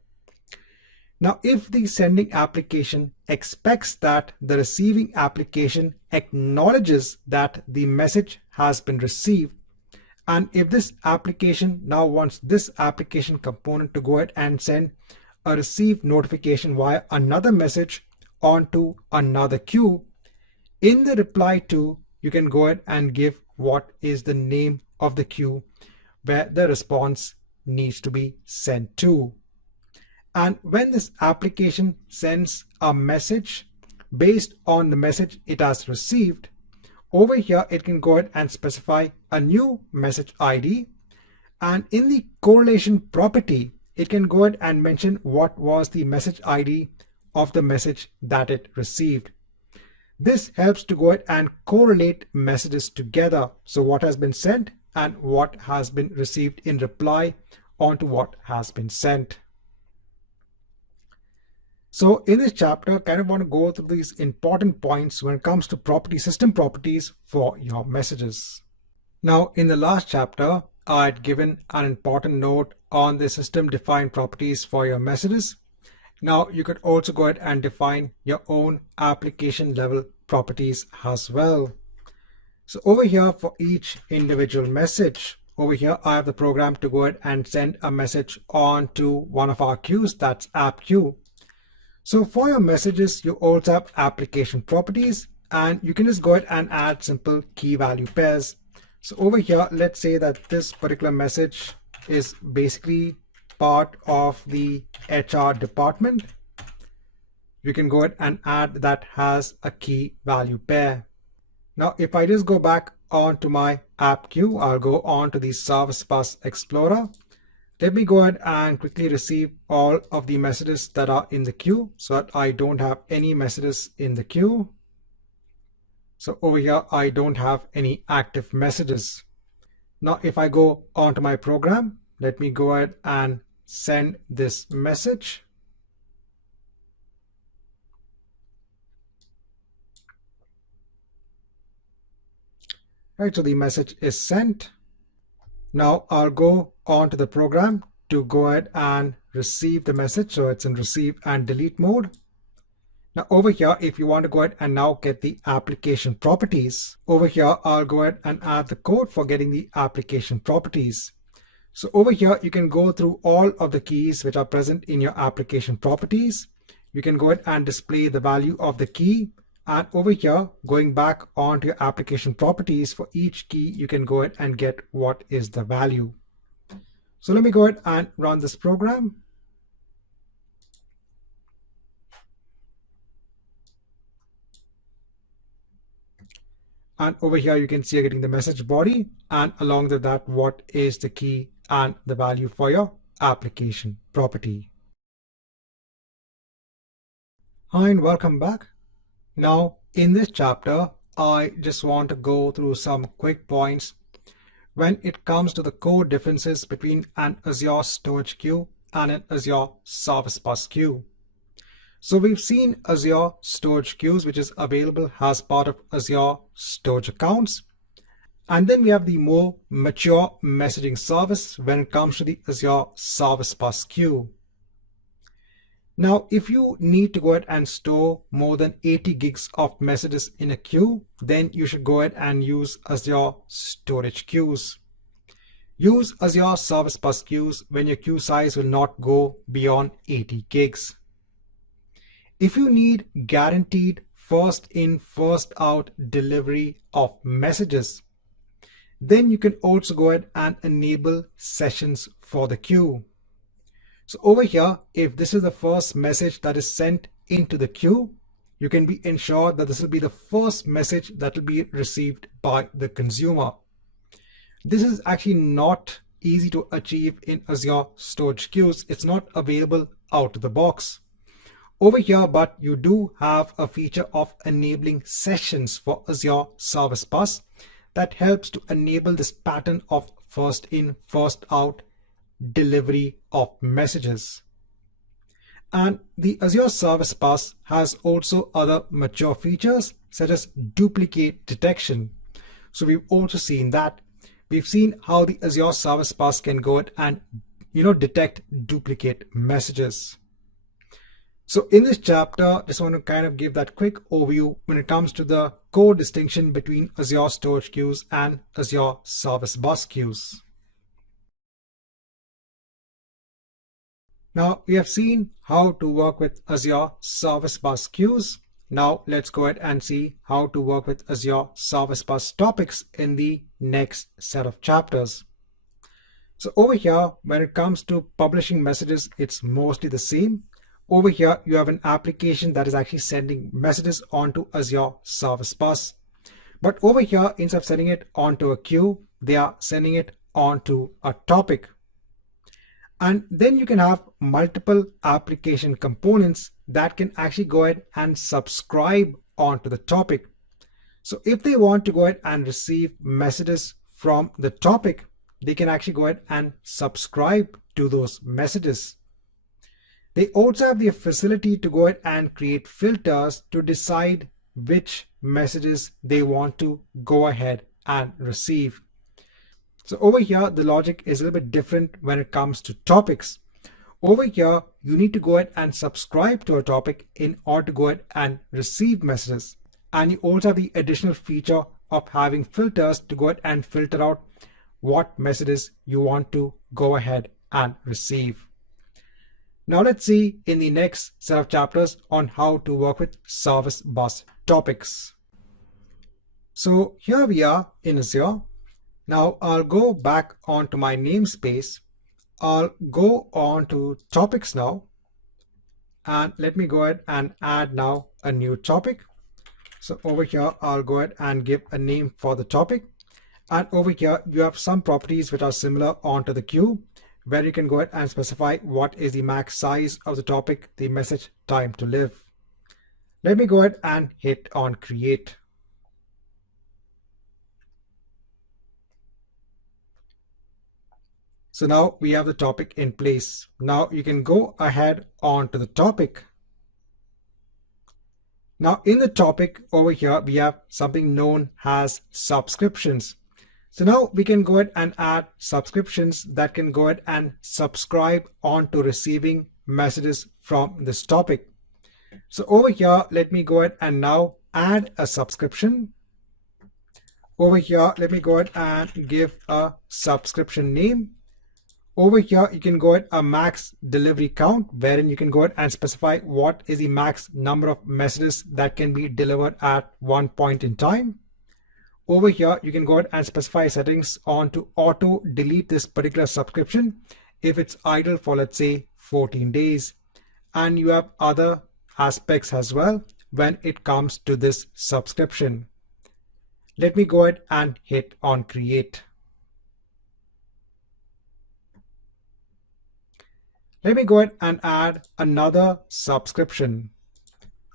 Now, if the sending application expects that the receiving application acknowledges that the message has been received, and if this application now wants this application component to go ahead and send a receive notification via another message onto another queue, in the reply to, you can go ahead and give what is the name of the queue where the response needs to be sent to. And when this application sends a message based on the message it has received, over here it can go ahead and specify a new message ID. And in the correlation property, it can go ahead and mention what was the message ID of the message that it received. This helps to go ahead and correlate messages together. So what has been sent and what has been received in reply onto what has been sent. So in this chapter, kind of want to go through these important points when it comes to property system properties for your messages. Now, in the last chapter, I had given an important note on the system defined properties for your messages. Now you could also go ahead and define your own application level properties as well. So over here for each individual message, over here I have the program to go ahead and send a message on to one of our queues, that's app queue. So for your messages, you also have application properties, and you can just go ahead and add simple key value pairs. So over here, let's say that this particular message is basically part of the HR department. You can go ahead and add that has a key value pair. Now, if I just go back onto my app queue, I'll go on to the Service Bus Explorer. Let me go ahead and quickly receive all of the messages that are in the queue so that I don't have any messages in the queue. So over here, I don't have any active messages. Now, if I go onto my program, let me go ahead and send this message. Right, so the message is sent. Now I'll go on to the program to go ahead and receive the message. So it's in receive and delete mode. Now over here, if you want to go ahead and now get the application properties, over here, I'll go ahead and add the code for getting the application properties. So over here, you can go through all of the keys which are present in your application properties. You can go ahead and display the value of the key. And over here, going back onto your application properties, for each key, you can go ahead and get what is the value. So let me go ahead and run this program. And over here, you can see you're getting the message body, and along with that, what is the key and the value for your application property. Hi, and welcome back. Now, in this chapter, I just want to go through some quick points when it comes to the core differences between an Azure Storage Queue and an Azure Service Bus Queue. So we've seen Azure Storage Queues, which is available as part of Azure Storage Accounts. And then we have the more mature messaging service when it comes to the Azure Service Bus Queue. Now, if you need to go ahead and store more than 80 gigs of messages in a queue, then you should go ahead and use Azure Storage Queues. Use Azure Service Bus Queues when your queue size will not go beyond 80 gigs. If you need guaranteed first in, first out delivery of messages, then you can also go ahead and enable sessions for the queue. So over here, if this is the first message that is sent into the queue, you can be ensured that this will be the first message that will be received by the consumer. This is actually not easy to achieve in Azure Storage Queues. It's not available out of the box over here, but you do have a feature of enabling sessions for Azure Service Bus that helps to enable this pattern of first in, first out delivery of messages. And the Azure Service Bus has also other mature features such as duplicate detection. So we've also seen that. We've seen how the Azure Service Bus can go ahead and detect duplicate messages. So in this chapter, just want to kind of give that quick overview when it comes to the core distinction between Azure Storage Queues and Azure Service Bus Queues. Now we have seen how to work with Azure Service Bus Queues. Now let's go ahead and see how to work with Azure Service Bus topics in the next set of chapters. So over here, when it comes to publishing messages, it's mostly the same. Over here, you have an application that is actually sending messages onto Azure Service Bus. But over here, instead of sending it onto a queue, they are sending it onto a topic. And then you can have multiple application components that can actually go ahead and subscribe onto the topic. So if they want to go ahead and receive messages from the topic, they can actually go ahead and subscribe to those messages. They also have the facility to go ahead and create filters to decide which messages they want to go ahead and receive. So over here, the logic is a little bit different when it comes to topics. Over here, you need to go ahead and subscribe to a topic in order to go ahead and receive messages. And you also have the additional feature of having filters to go ahead and filter out what messages you want to go ahead and receive. Now let's see in the next set of chapters on how to work with Service Bus topics. So here we are in Azure. Now I'll go back onto my namespace. I'll go on to topics now. And let me go ahead and add now a new topic. So over here, I'll go ahead and give a name for the topic. And over here, you have some properties which are similar onto the queue, where you can go ahead and specify what is the max size of the topic, the message time to live. Let me go ahead and hit on create. So now we have the topic in place. Now you can go ahead onto the topic. Now in the topic over here, we have something known as subscriptions. So now we can go ahead and add subscriptions that can go ahead and subscribe on to receiving messages from this topic. So over here, let me go ahead and now add a subscription. Over here, let me go ahead and give a subscription name. Over here, you can go ahead a max delivery count, wherein you can go ahead and specify what is the max number of messages that can be delivered at one point in time. Over here, you can go ahead and specify settings on to auto delete this particular subscription if it's idle for, let's say, 14 days. And you have other aspects as well when it comes to this subscription. Let me go ahead and hit on create. Let me go ahead and add another subscription.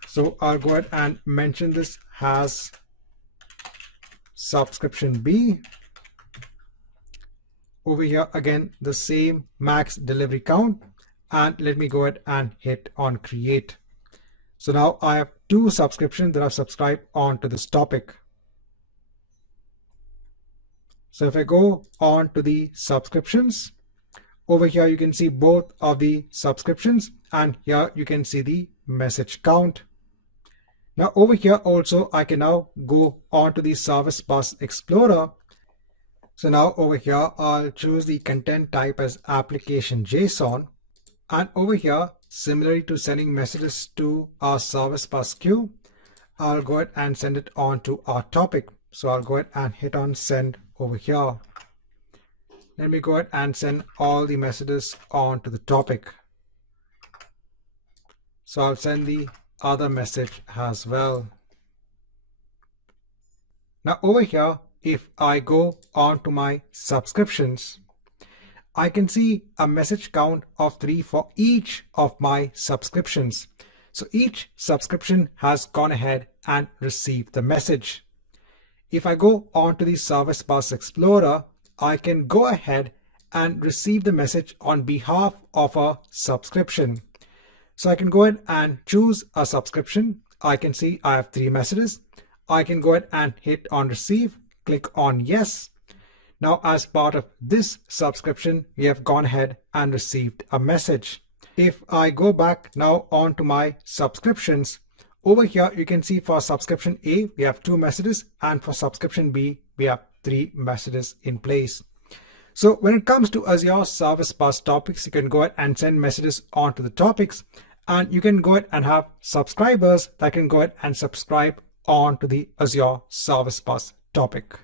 So I'll go ahead and mention this as subscription B. Over here again, the same max delivery count, and let me go ahead and hit on create. So now I have two subscriptions that are subscribed on to this topic. So if I go on to the subscriptions, over here you can see both of the subscriptions, and here you can see the message count. Now over here also I can now go on to the Service Bus Explorer. So now over here I'll choose the content type as application JSON, and over here, similarly to sending messages to our Service Bus queue, I'll go ahead and send it on to our topic. So I'll go ahead and hit on send over here. Let me go ahead and send all the messages on to the topic. So I'll send the other message as well. Now over here, if I go on to my subscriptions, I can see a message count of 3 for each of my subscriptions. So each subscription has gone ahead and received the message. If I go on to the Service Bus Explorer, I can go ahead and receive the message on behalf of a subscription. So I can go ahead and choose a subscription. I can see I have 3 messages. I can go ahead and hit on receive, click on yes. Now as part of this subscription, we have gone ahead and received a message. If I go back now onto my subscriptions, over here you can see for subscription A, we have 2 messages, and for subscription B, we have 3 messages in place. So when it comes to Azure Service Bus topics, you can go ahead and send messages onto the topics, and you can go ahead and have subscribers that can go ahead and subscribe onto the Azure Service Bus topic.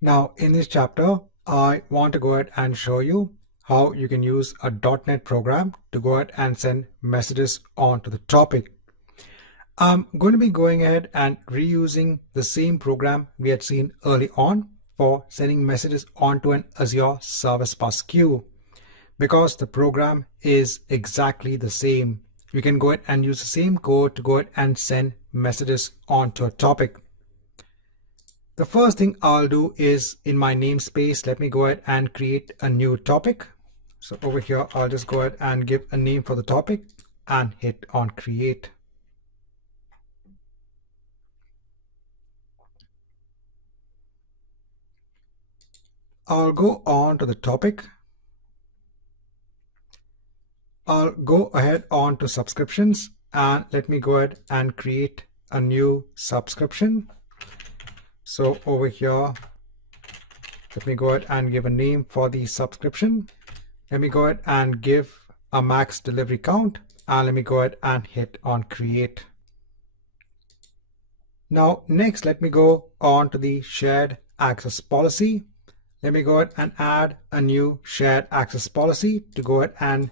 Now in this chapter, I want to go ahead and show you how you can use a .NET program to go ahead and send messages onto the topic. I'm going to be going ahead and reusing the same program we had seen early on for sending messages onto an Azure Service Bus queue. Because the program is exactly the same, you can go ahead and use the same code to go ahead and send messages onto a topic. The first thing I'll do is in my namespace, let me go ahead and create a new topic. So over here, I'll just go ahead and give a name for the topic and hit on create. I'll go on to the topic. I'll go ahead on to subscriptions, and let me go ahead and create a new subscription. So over here, let me go ahead and give a name for the subscription. Let me go ahead and give a max delivery count, and let me go ahead and hit on create. Now next, let me go on to the shared access policy. Let me go ahead and add a new shared access policy to go ahead and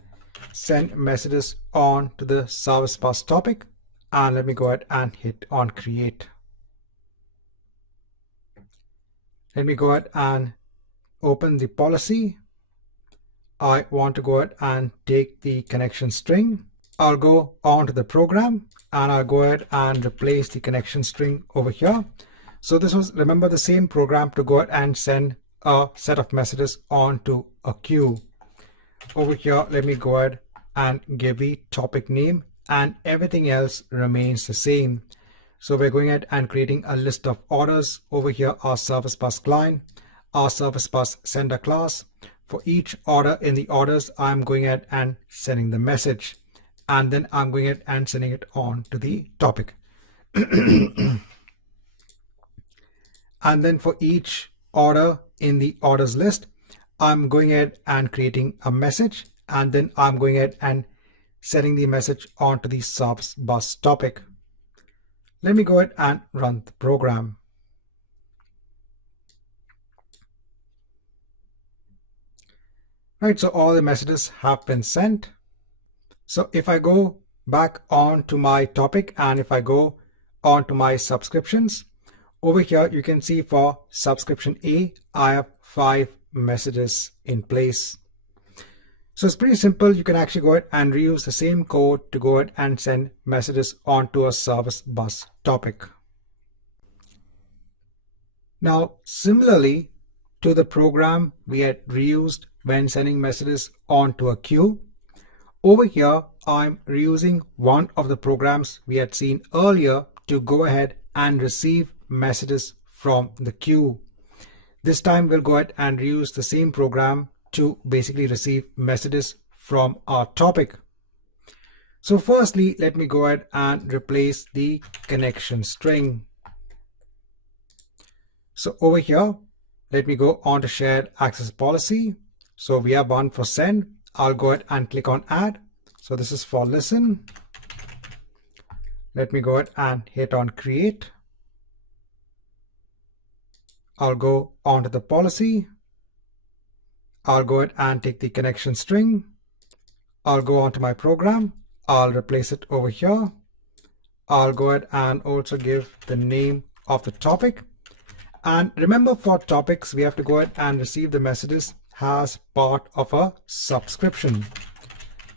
send messages on to the Service Bus topic, and let me go ahead and hit on create. Let me go ahead and open the policy. I want to go ahead and take the connection string. I'll go on to the program, and I'll go ahead and replace the connection string over here. So this was, remember, the same program to go ahead and send a set of messages onto a queue. Over here, let me go ahead and give the topic name, and everything else remains the same. So we're going ahead and creating a list of orders. Over here, our Service Bus client, our Service Bus sender class. For each order in the orders, I'm going ahead and sending the message, and then I'm going ahead and sending it on to the topic. And then for each order in the orders list, I'm going ahead and creating a message, and then I'm going ahead and setting the message onto the Service Bus topic. Let me go ahead and run the program. Right, so all the messages have been sent. So if I go back on to my topic, and if I go on to my subscriptions, over here you can see for subscription A, I have 5 messages in place. So it's pretty simple. You can actually go ahead and reuse the same code to go ahead and send messages onto a Service Bus topic. Now, similarly to the program we had reused when sending messages onto a queue, over here I'm reusing one of the programs we had seen earlier to go ahead and receive messages from the queue. This time we'll go ahead and reuse the same program to basically receive messages from our topic. So firstly, let me go ahead and replace the connection string. So over here, let me go on to shared access policy. So we have one for send. I'll go ahead and click on add. So this is for listen. Let me go ahead and hit on create. I'll go onto the policy. I'll go ahead and take the connection string. I'll go onto my program. I'll replace it over here. I'll go ahead and also give the name of the topic. And remember, for topics, we have to go ahead and receive the messages as part of a subscription.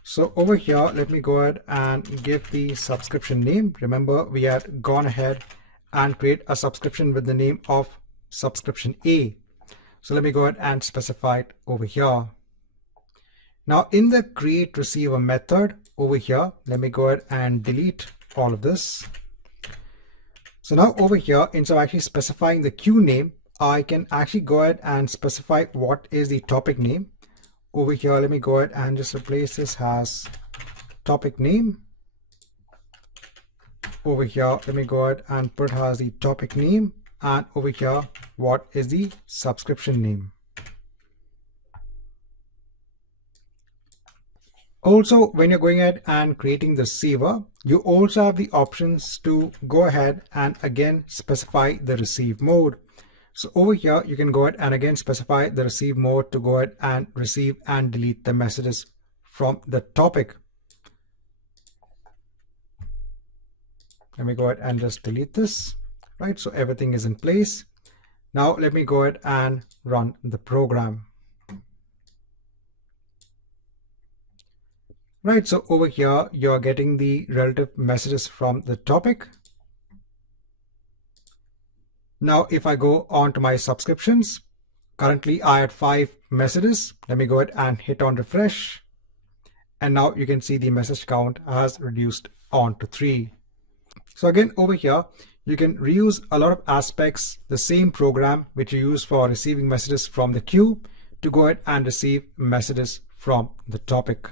So over here, let me go ahead and give the subscription name. Remember, we had gone ahead and create a subscription with the name of subscription A. So let me go ahead and specify it over here. Now in the create receiver method over here, let me go ahead and delete all of this. So now over here, instead of actually specifying the queue name, I can actually go ahead and specify what is the topic name. Over here, let me go ahead and just replace this as topic name. Over here, let me go ahead and put as the topic name. And over here, what is the subscription name? Also, when you're going ahead and creating the receiver, you also have the options to go ahead and again specify the receive mode. So over here, you can go ahead and again specify the receive mode to go ahead and receive and delete the messages from the topic. Let me go ahead and just delete this. Right, so everything is in place. Now let me go ahead and run the program. Right, so over here, you're getting the relative messages from the topic. Now, if I go on to my subscriptions, currently I had 5 messages. Let me go ahead and hit on refresh. And now you can see the message count has reduced on to 3. So again, over here, you can reuse a lot of aspects, the same program which you use for receiving messages from the queue to go ahead and receive messages from the topic.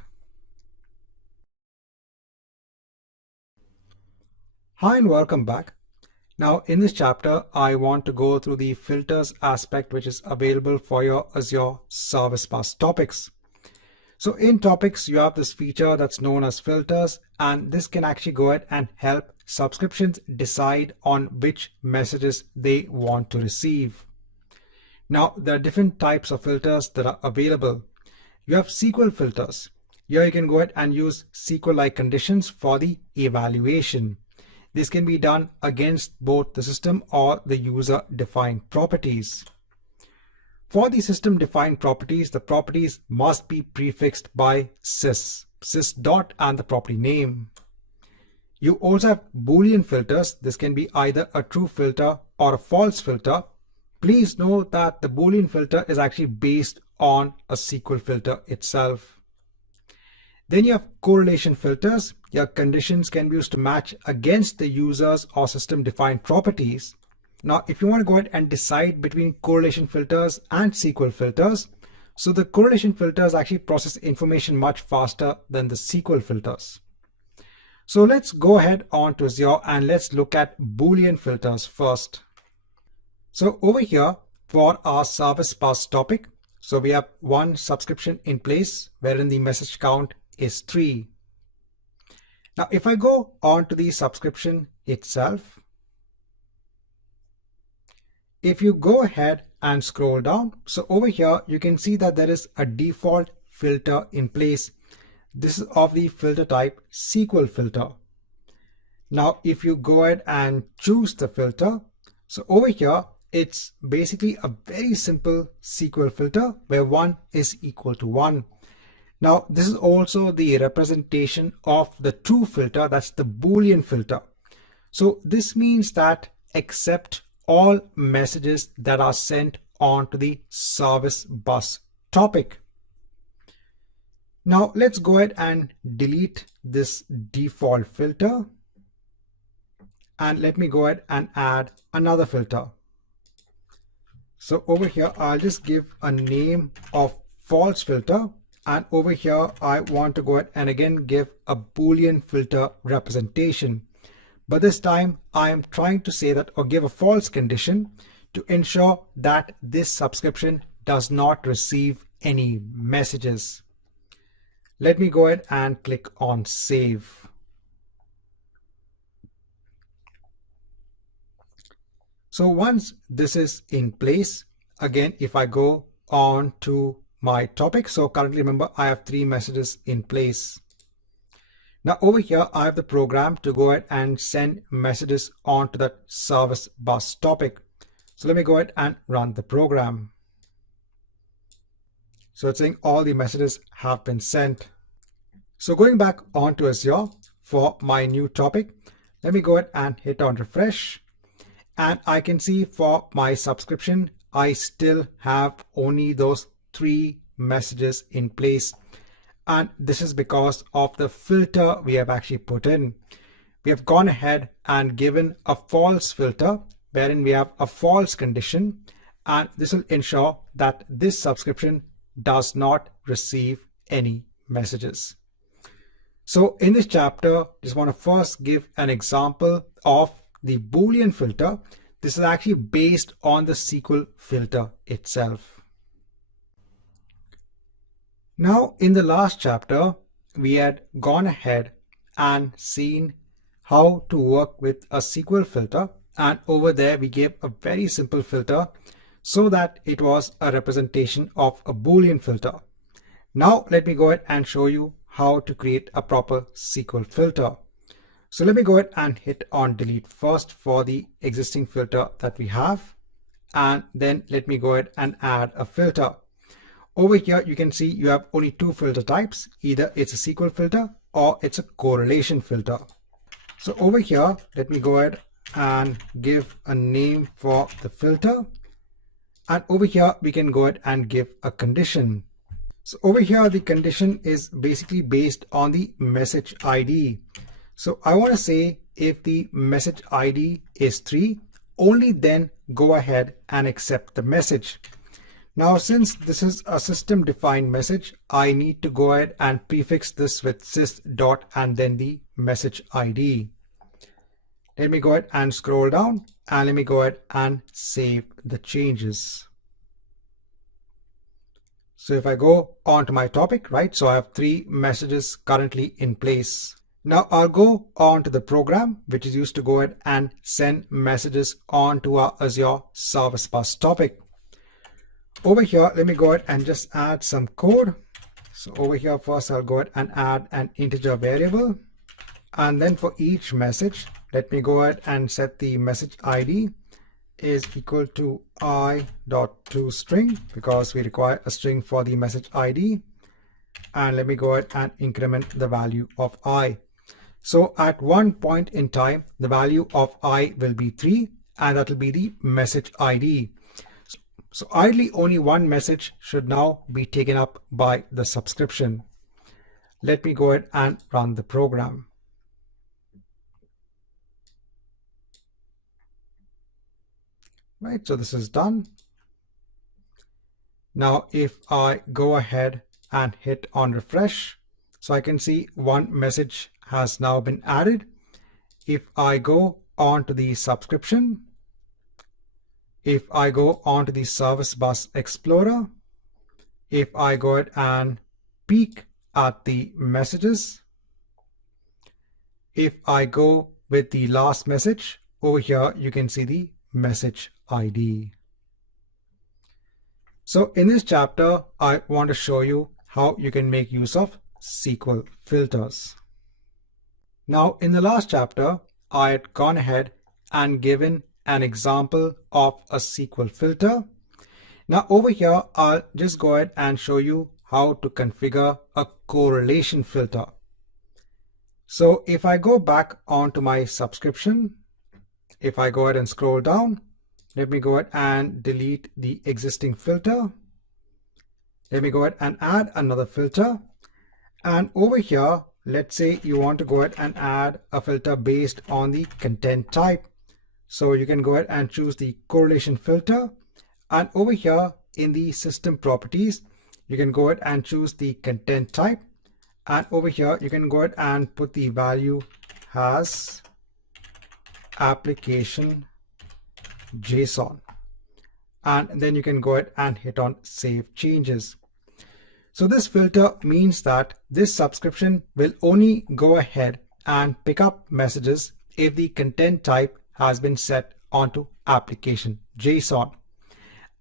Hi and welcome back. Now in this chapter, I want to go through the filters aspect which is available for your Azure Service Bus topics. So in topics, you have this feature that's known as filters, and this can actually go ahead and help subscriptions decide on which messages they want to receive. Now, there are different types of filters that are available. You have SQL filters. Here you can go ahead and use SQL-like conditions for the evaluation. This can be done against both the system or the user-defined properties. For the system-defined properties, the properties must be prefixed by sys dot and the property name. You also have Boolean filters. This can be either a true filter or a false filter. Please note that the Boolean filter is actually based on a SQL filter itself. Then you have correlation filters. Your conditions can be used to match against the user's or system defined properties. Now, if you want to go ahead and decide between correlation filters and SQL filters, so the correlation filters actually process information much faster than the SQL filters. So let's go ahead on to Azure and let's look at Boolean filters first. So over here for our service bus topic, so we have one subscription in place wherein the message count is 3. Now, if I go on to the subscription itself, if you go ahead and scroll down, so over here you can see that there is a default filter in place. This is of the filter type SQL filter. Now, if you go ahead and choose the filter, so over here it's basically a very simple SQL filter where 1 is equal to 1. Now, this is also the representation of the true filter, that's the Boolean filter. So this means that accept all messages that are sent onto the service bus topic. Now let's go ahead and delete this default filter. And let me go ahead and add another filter. So over here, I'll just give a name of false filter. And over here, I want to go ahead and again give a Boolean filter representation. But this time I am trying to say that or give a false condition to ensure that this subscription does not receive any messages. Let me go ahead and click on save. So once this is in place, again, if I go on to my topic, so currently remember I have 3 messages in place. Now over here, I have the program to go ahead and send messages onto that service bus topic. So let me go ahead and run the program. So it's saying all the messages have been sent. So going back onto Azure for my new topic, let me go ahead and hit on refresh. And I can see for my subscription, I still have only those 3 messages in place. And this is because of the filter we have actually put in. We have gone ahead and given a false filter wherein we have a false condition, and this will ensure that this subscription does not receive any messages. So in this chapter, just want to first give an example of the Boolean filter. This is actually based on the SQL filter itself. Now, in the last chapter, we had gone ahead and seen how to work with a SQL filter. And over there, we gave a very simple filter so that it was a representation of a Boolean filter. Now, let me go ahead and show you how to create a proper SQL filter. So let me go ahead and hit on delete first for the existing filter that we have. And then let me go ahead and add a filter. Over here, you can see you have only 2 filter types. Either it's a SQL filter or it's a correlation filter. So over here, let me go ahead and give a name for the filter. And over here, we can go ahead and give a condition. So over here, the condition is basically based on the message ID. So I want to say if the message ID is 3, only then go ahead and accept the message. Now, since this is a system defined message, I need to go ahead and prefix this with sys dot and then the message ID. Let me go ahead and scroll down and let me go ahead and save the changes. So if I go on to my topic, right, so I have 3 messages currently in place. Now I'll go on to the program, which is used to go ahead and send messages onto our Azure Service Bus topic. Over here, let me go ahead and just add some code. So over here, first I'll go ahead and add an integer variable. And then for each message, let me go ahead and set the message ID is equal to i.toString because we require a string for the message ID. And let me go ahead and increment the value of I. So at one point in time, the value of I will be 3, and that will be the message ID. So ideally, only one message should now be taken up by the subscription. Let me go ahead and run the program. Right, so this is done. Now if I go ahead and hit on refresh, so I can see one message has now been added. If I go on to the subscription, if I go on to the Service Bus Explorer, if I go ahead and peek at the messages, if I go with the last message, over here you can see the message ID. So in this chapter, I want to show you how you can make use of SQL filters. Now in the last chapter, I had gone ahead and given an example of a SQL filter. Now over here, I'll just go ahead and show you how to configure a correlation filter. So if I go back onto my subscription, if I go ahead and scroll down, let me go ahead and delete the existing filter. Let me go ahead and add another filter. And over here, let's say you want to go ahead and add a filter based on the content type. So you can go ahead and choose the correlation filter. And over here in the system properties, you can go ahead and choose the content type. And over here, you can go ahead and put the value as application JSON. And then you can go ahead and hit on save changes. So this filter means that this subscription will only go ahead and pick up messages if the content type has been set onto application JSON.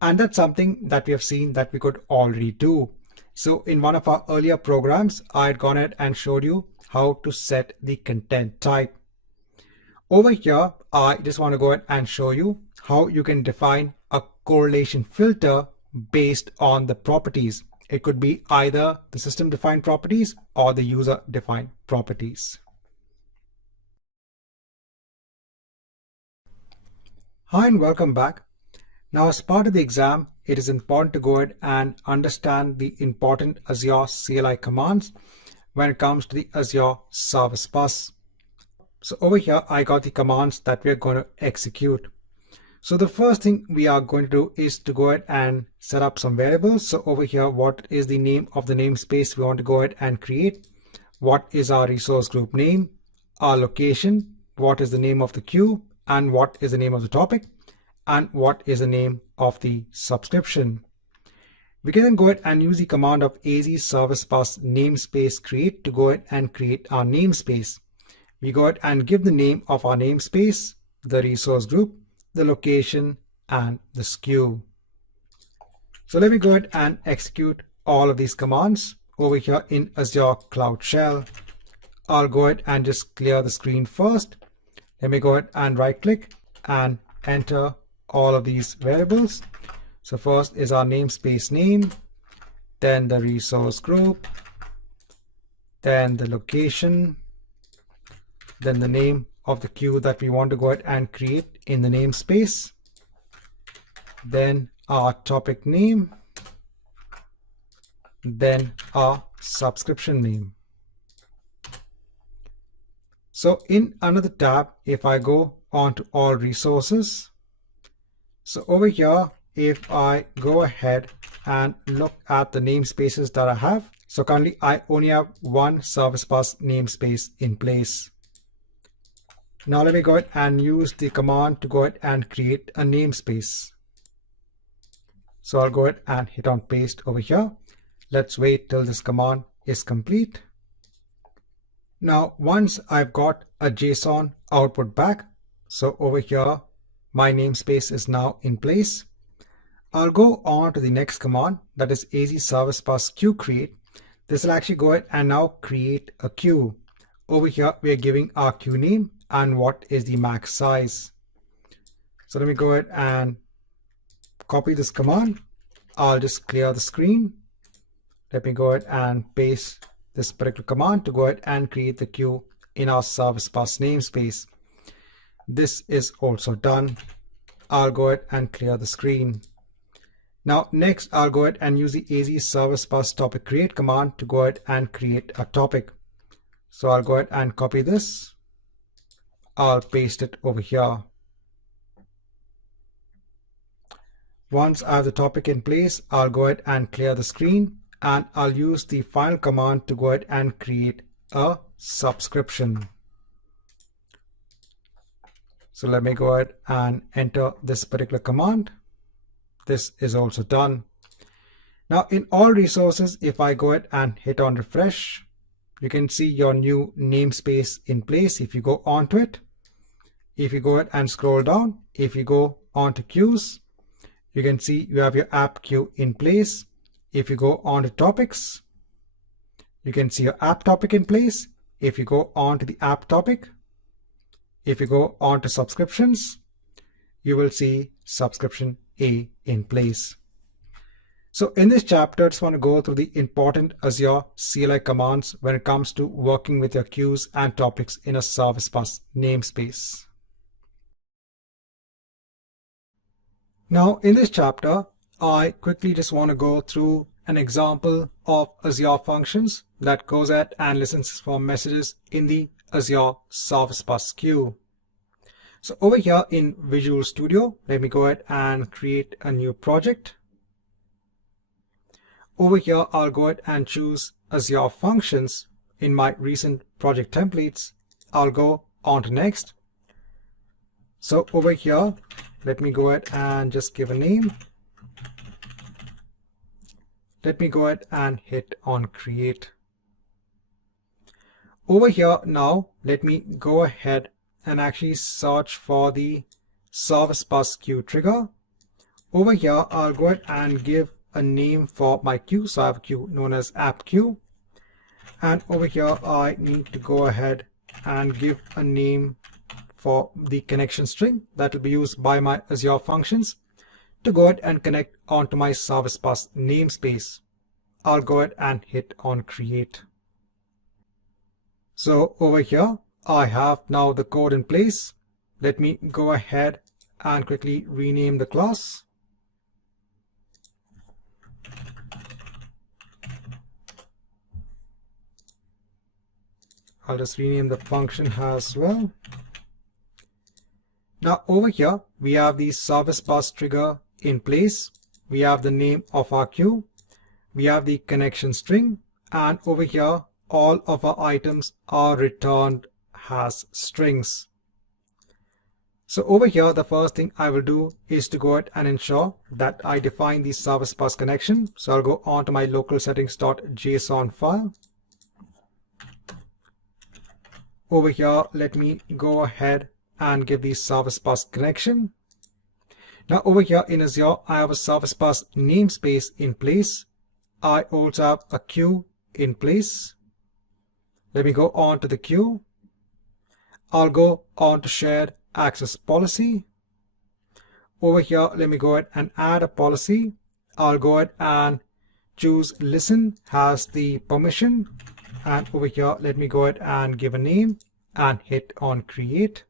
And that's something that we have seen that we could already do. So in one of our earlier programs, I had gone ahead and showed you how to set the content type. Over here, I just want to go ahead and show you how you can define a correlation filter based on the properties. It could be either the system defined properties or the user defined properties. Hi and welcome back. Now as part of the exam, it is important to go ahead and understand the important Azure CLI commands when it comes to the Azure Service Bus. So over here, I got the commands that we're going to execute. So the first thing we are going to do is to go ahead and set up some variables. So over here, what is the name of the namespace we want to go ahead and create? What is our resource group name? Our location? What is the name of the queue? And what is the name of the topic? And what is the name of the subscription? We can then go ahead and use the command of AZ Service Bus namespace create to go ahead and create our namespace. We go ahead and give the name of our namespace, the resource group, the location, and the SKU. So let me go ahead and execute all of these commands over here in Azure Cloud Shell. I'll go ahead and just clear the screen first. Let me go ahead and right click and enter all of these variables. So first is our namespace name, then the resource group, then the location, then the name of the queue that we want to go ahead and create in the namespace, then our topic name, then our subscription name. So in another tab, if I go on to all resources, so over here, if I go ahead and look at the namespaces that I have, so currently I only have one Service Bus namespace in place. Now let me go ahead and use the command to go ahead and create a namespace. So I'll go ahead and hit on paste over here. Let's wait till this command is complete. Now, once I've got a JSON output back, so over here, my namespace is now in place. I'll go on to the next command, that is AZ Service Bus queue create. This will actually go ahead and now create a queue. Over here, we are giving our queue name and what is the max size. So let me go ahead and copy this command. I'll just clear the screen. Let me go ahead and paste this particular command to go ahead and create the queue in our Service Bus namespace. This is also done. I'll go ahead and clear the screen. Now next, I'll go ahead and use the AZ Service Bus topic create command to go ahead and create a topic. So I'll go ahead and copy this. I'll paste it over here. Once I have the topic in place, I'll go ahead and clear the screen, and I'll use the final command to go ahead and create a subscription. So let me go ahead and enter this particular command. This is also done. Now in all resources, if I go ahead and hit on refresh, you can see your new namespace in place. If you go onto it, if you go ahead and scroll down, if you go onto queues, you can see you have your app queue in place. If you go on to topics, you can see your app topic in place. If you go on to the app topic, if you go on to subscriptions, you will see subscription A in place. So in this chapter, I just want to go through the important Azure CLI commands when it comes to working with your queues and topics in a Service Bus namespace. Now in this chapter, I quickly just want to go through an example of Azure Functions that goes ahead and listens for messages in the Azure Service Bus queue. So over here in Visual Studio, let me go ahead and create a new project. Over here, I'll go ahead and choose Azure Functions in my recent project templates. I'll go on to next. So over here, let me go ahead and just give a name. Let me go ahead and hit on create. Over here now, let me go ahead and actually search for the Service Bus queue trigger. Over here, I'll go ahead and give a name for my queue. So I have a queue known as app queue. And over here, I need to go ahead and give a name for the connection string that will be used by my Azure Functions to go ahead and connect onto my Service Bus namespace. I'll go ahead and hit on create. So over here, I have now the code in place. Let me go ahead and quickly rename the class. I'll just rename the function as well. Now over here, we have the Service Bus trigger in place. We have the name of our queue. We have the connection string. And over here, all of our items are returned as strings. So over here, the first thing I will do is to go ahead and ensure that I define the Service Bus connection. So I'll go on to my local settings.json file. Over here, let me go ahead and give the Service Bus connection. Now over here in Azure, I have a Service Bus namespace in place. I also have a queue in place. Let me go on to the queue. I'll go on to shared access policy. Over here, let me go ahead and add a policy. I'll go ahead and choose listen as the permission. And over here, let me go ahead and give a name and hit on create.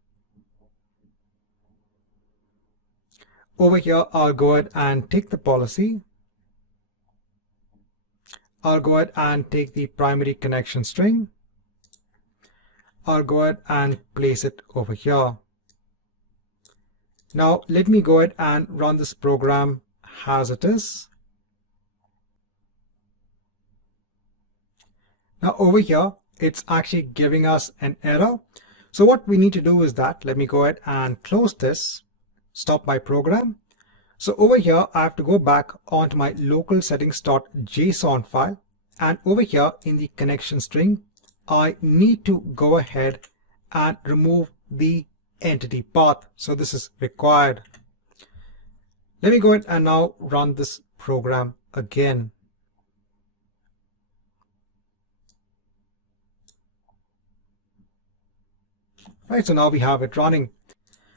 Over here, I'll go ahead and take the policy. I'll go ahead and take the primary connection string. I'll go ahead and place it over here. Now let me go ahead and run this program as it is. Now over here, it's actually giving us an error. So what we need to do is that, let me go ahead and close this, stop my program. So over here, I have to go back onto my local settings.json file. And over here in the connection string, I need to go ahead and remove the entity path. So this is required. Let me go ahead and now run this program again. Right, so now we have it running.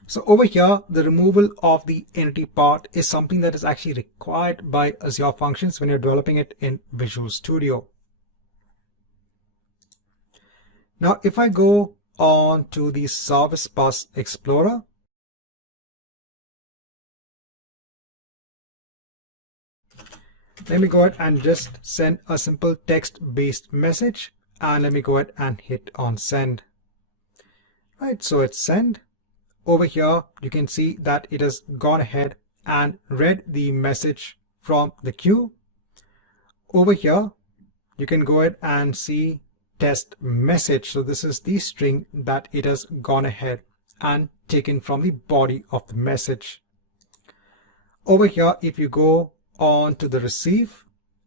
So over here, the removal of the entity part is something that is actually required by Azure Functions when you're developing it in Visual Studio. Now, if I go on to the Service Bus Explorer, Let me go ahead and just send a simple text-based message, and let me go ahead and hit on send. Right, so it's sent. Over here, you can see that it has gone ahead and read the message from the queue. Over here, you can go ahead and see test message. So this is the string that it has gone ahead and taken from the body of the message. Over here, if you go on to the receive,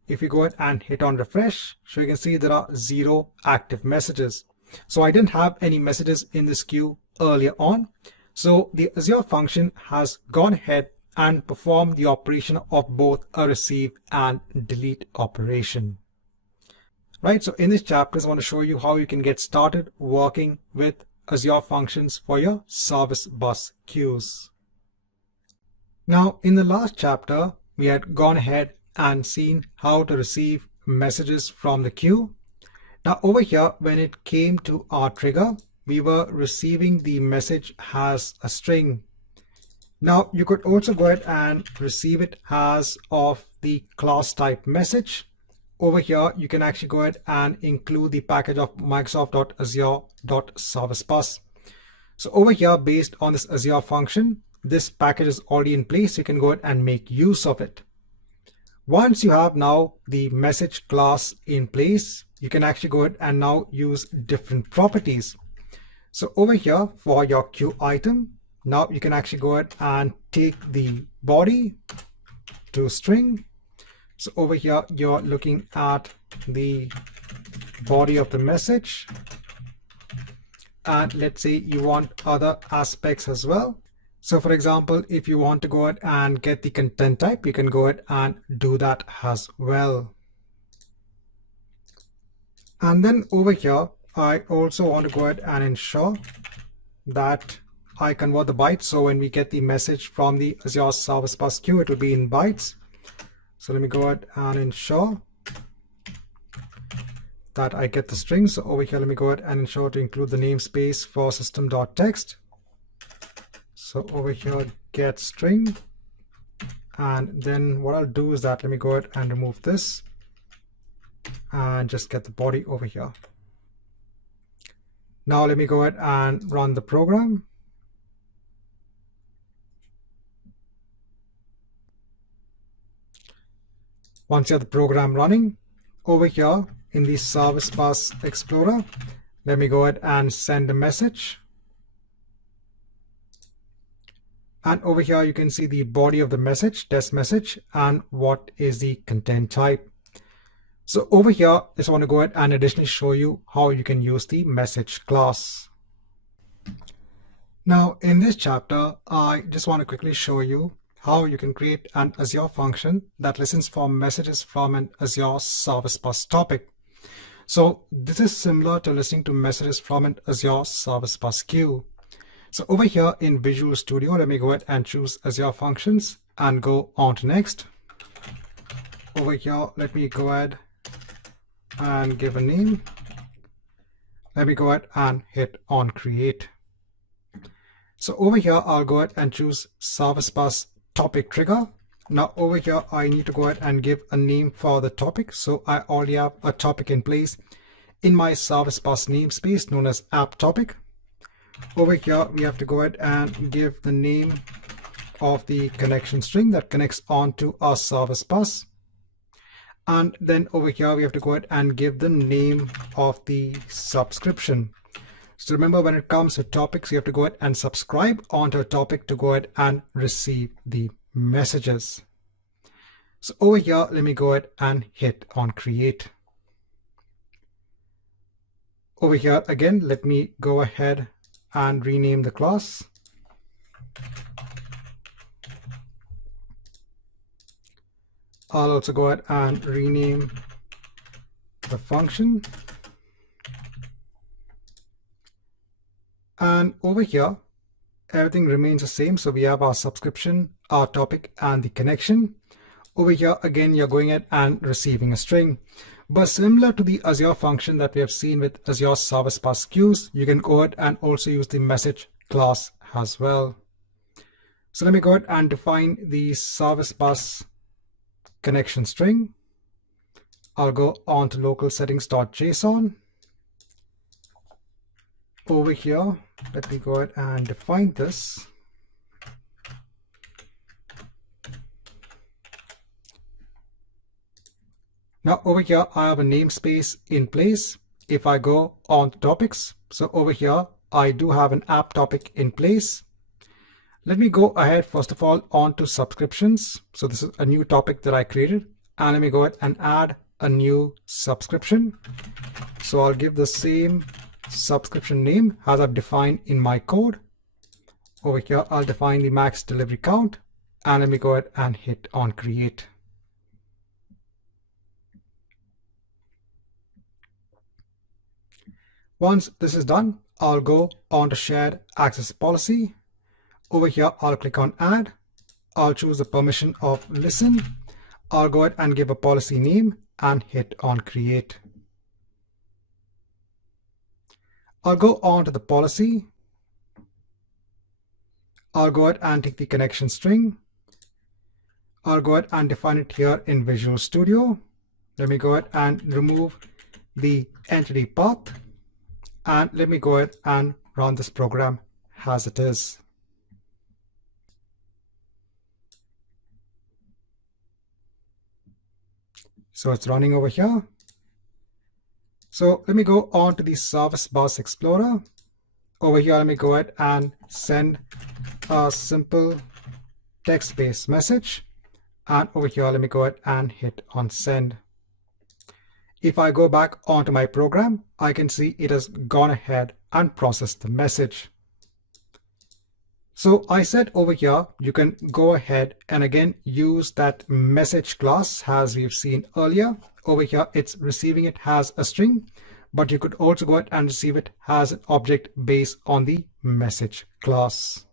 if you go ahead and hit on refresh, so you can see there are 0 active messages. So I didn't have any messages in this queue earlier on. So the Azure function has gone ahead and performed the operation of both a receive and delete operation. Right, so in this chapter, I want to show you how you can get started working with Azure functions for your service bus queues. Now, in the last chapter, we had gone ahead and seen how to receive messages from the queue. Now over here, when it came to our trigger, we were receiving the message as a string. Now you could also go ahead and receive it as of the class type message. Over here, you can actually go ahead and include the package of Microsoft.Azure.ServiceBus. So over here, based on this Azure function, this package is already in place. You can go ahead and make use of it. Once you have now the message class in place, you can actually go ahead and now use different properties. So over here for your queue item, now you can actually go ahead and take the body to string. So over here, you're looking at the body of the message. And let's say you want other aspects as well. So for example, if you want to go ahead and get the content type, you can go ahead and do that as well. And then over here, I also want to go ahead and ensure that I convert the bytes. So when we get the message from the Azure Service Bus queue, it will be in bytes. So let me go ahead and ensure that I get the string. So over here, let me go ahead and ensure to include the namespace for system.text. So over here, get string. And then what I'll do is that let me go ahead and remove this and just get the body over here. Now let me go ahead and run the program. Once you have the program running, over here in the Service Bus Explorer, let me go ahead and send a message. And over here, you can see the body of the message, test message, and what is the content type. So over here, I just want to go ahead and additionally show you how you can use the message class. Now in this chapter, I just want to quickly show you how you can create an Azure function that listens for messages from an Azure Service Bus topic. So this is similar to listening to messages from an Azure Service Bus queue. So over here in Visual Studio, let me go ahead and choose Azure Functions and go on to next. Over here, let me go ahead and give a name. Let me go ahead and hit on create. So over here, I'll go ahead and choose Service Bus topic trigger. Now over here, I need to go ahead and give a name for the topic. So I already have a topic in place in my Service Bus namespace known as app topic. Over here, we have to go ahead and give the name of the connection string that connects onto our Service Bus. And then over here, we have to go ahead and give the name of the subscription. So remember, when it comes to topics, you have to go ahead and subscribe onto a topic to go ahead and receive the messages. So over here, let me go ahead and hit on create. Over here, again, let me go ahead and rename the class. I'll also go ahead and rename the function. And over here, everything remains the same. So we have our subscription, our topic, and the connection. Over here, again, you're going ahead and receiving a string. But similar to the Azure function that we have seen with Azure Service Bus queues, you can go ahead and also use the message class as well. So let me go ahead and define the Service Bus connection string. I'll go on to local settings.json. Over here, let me go ahead and define this. Now over here, I have a namespace in place. If I go on to topics, so over here, I do have an app topic in place. Let me go ahead, first of all, on to subscriptions. So this is a new topic that I created. And let me go ahead and add a new subscription. So I'll give the same subscription name as I've defined in my code. Over here, I'll define the max delivery count. And let me go ahead and hit on create. Once this is done, I'll go on to shared access policy. Over here, I'll click on add. I'll choose the permission of listen. I'll go ahead and give a policy name and hit on create. I'll go on to the policy. I'll go ahead and take the connection string. I'll go ahead and define it here in Visual Studio. Let me go ahead and remove the entity path. And let me go ahead and run this program as it is. So it's running over here. So let me go on to the Service Bus Explorer. Over here, let me go ahead and send a simple text-based message. And over here, let me go ahead and hit on send. If I go back onto my program, I can see it has gone ahead and processed the message. So I said over here, you can go ahead and again use that message class as we've seen earlier. Over here, it's receiving it as a string, but you could also go ahead and receive it as an object based on the message class.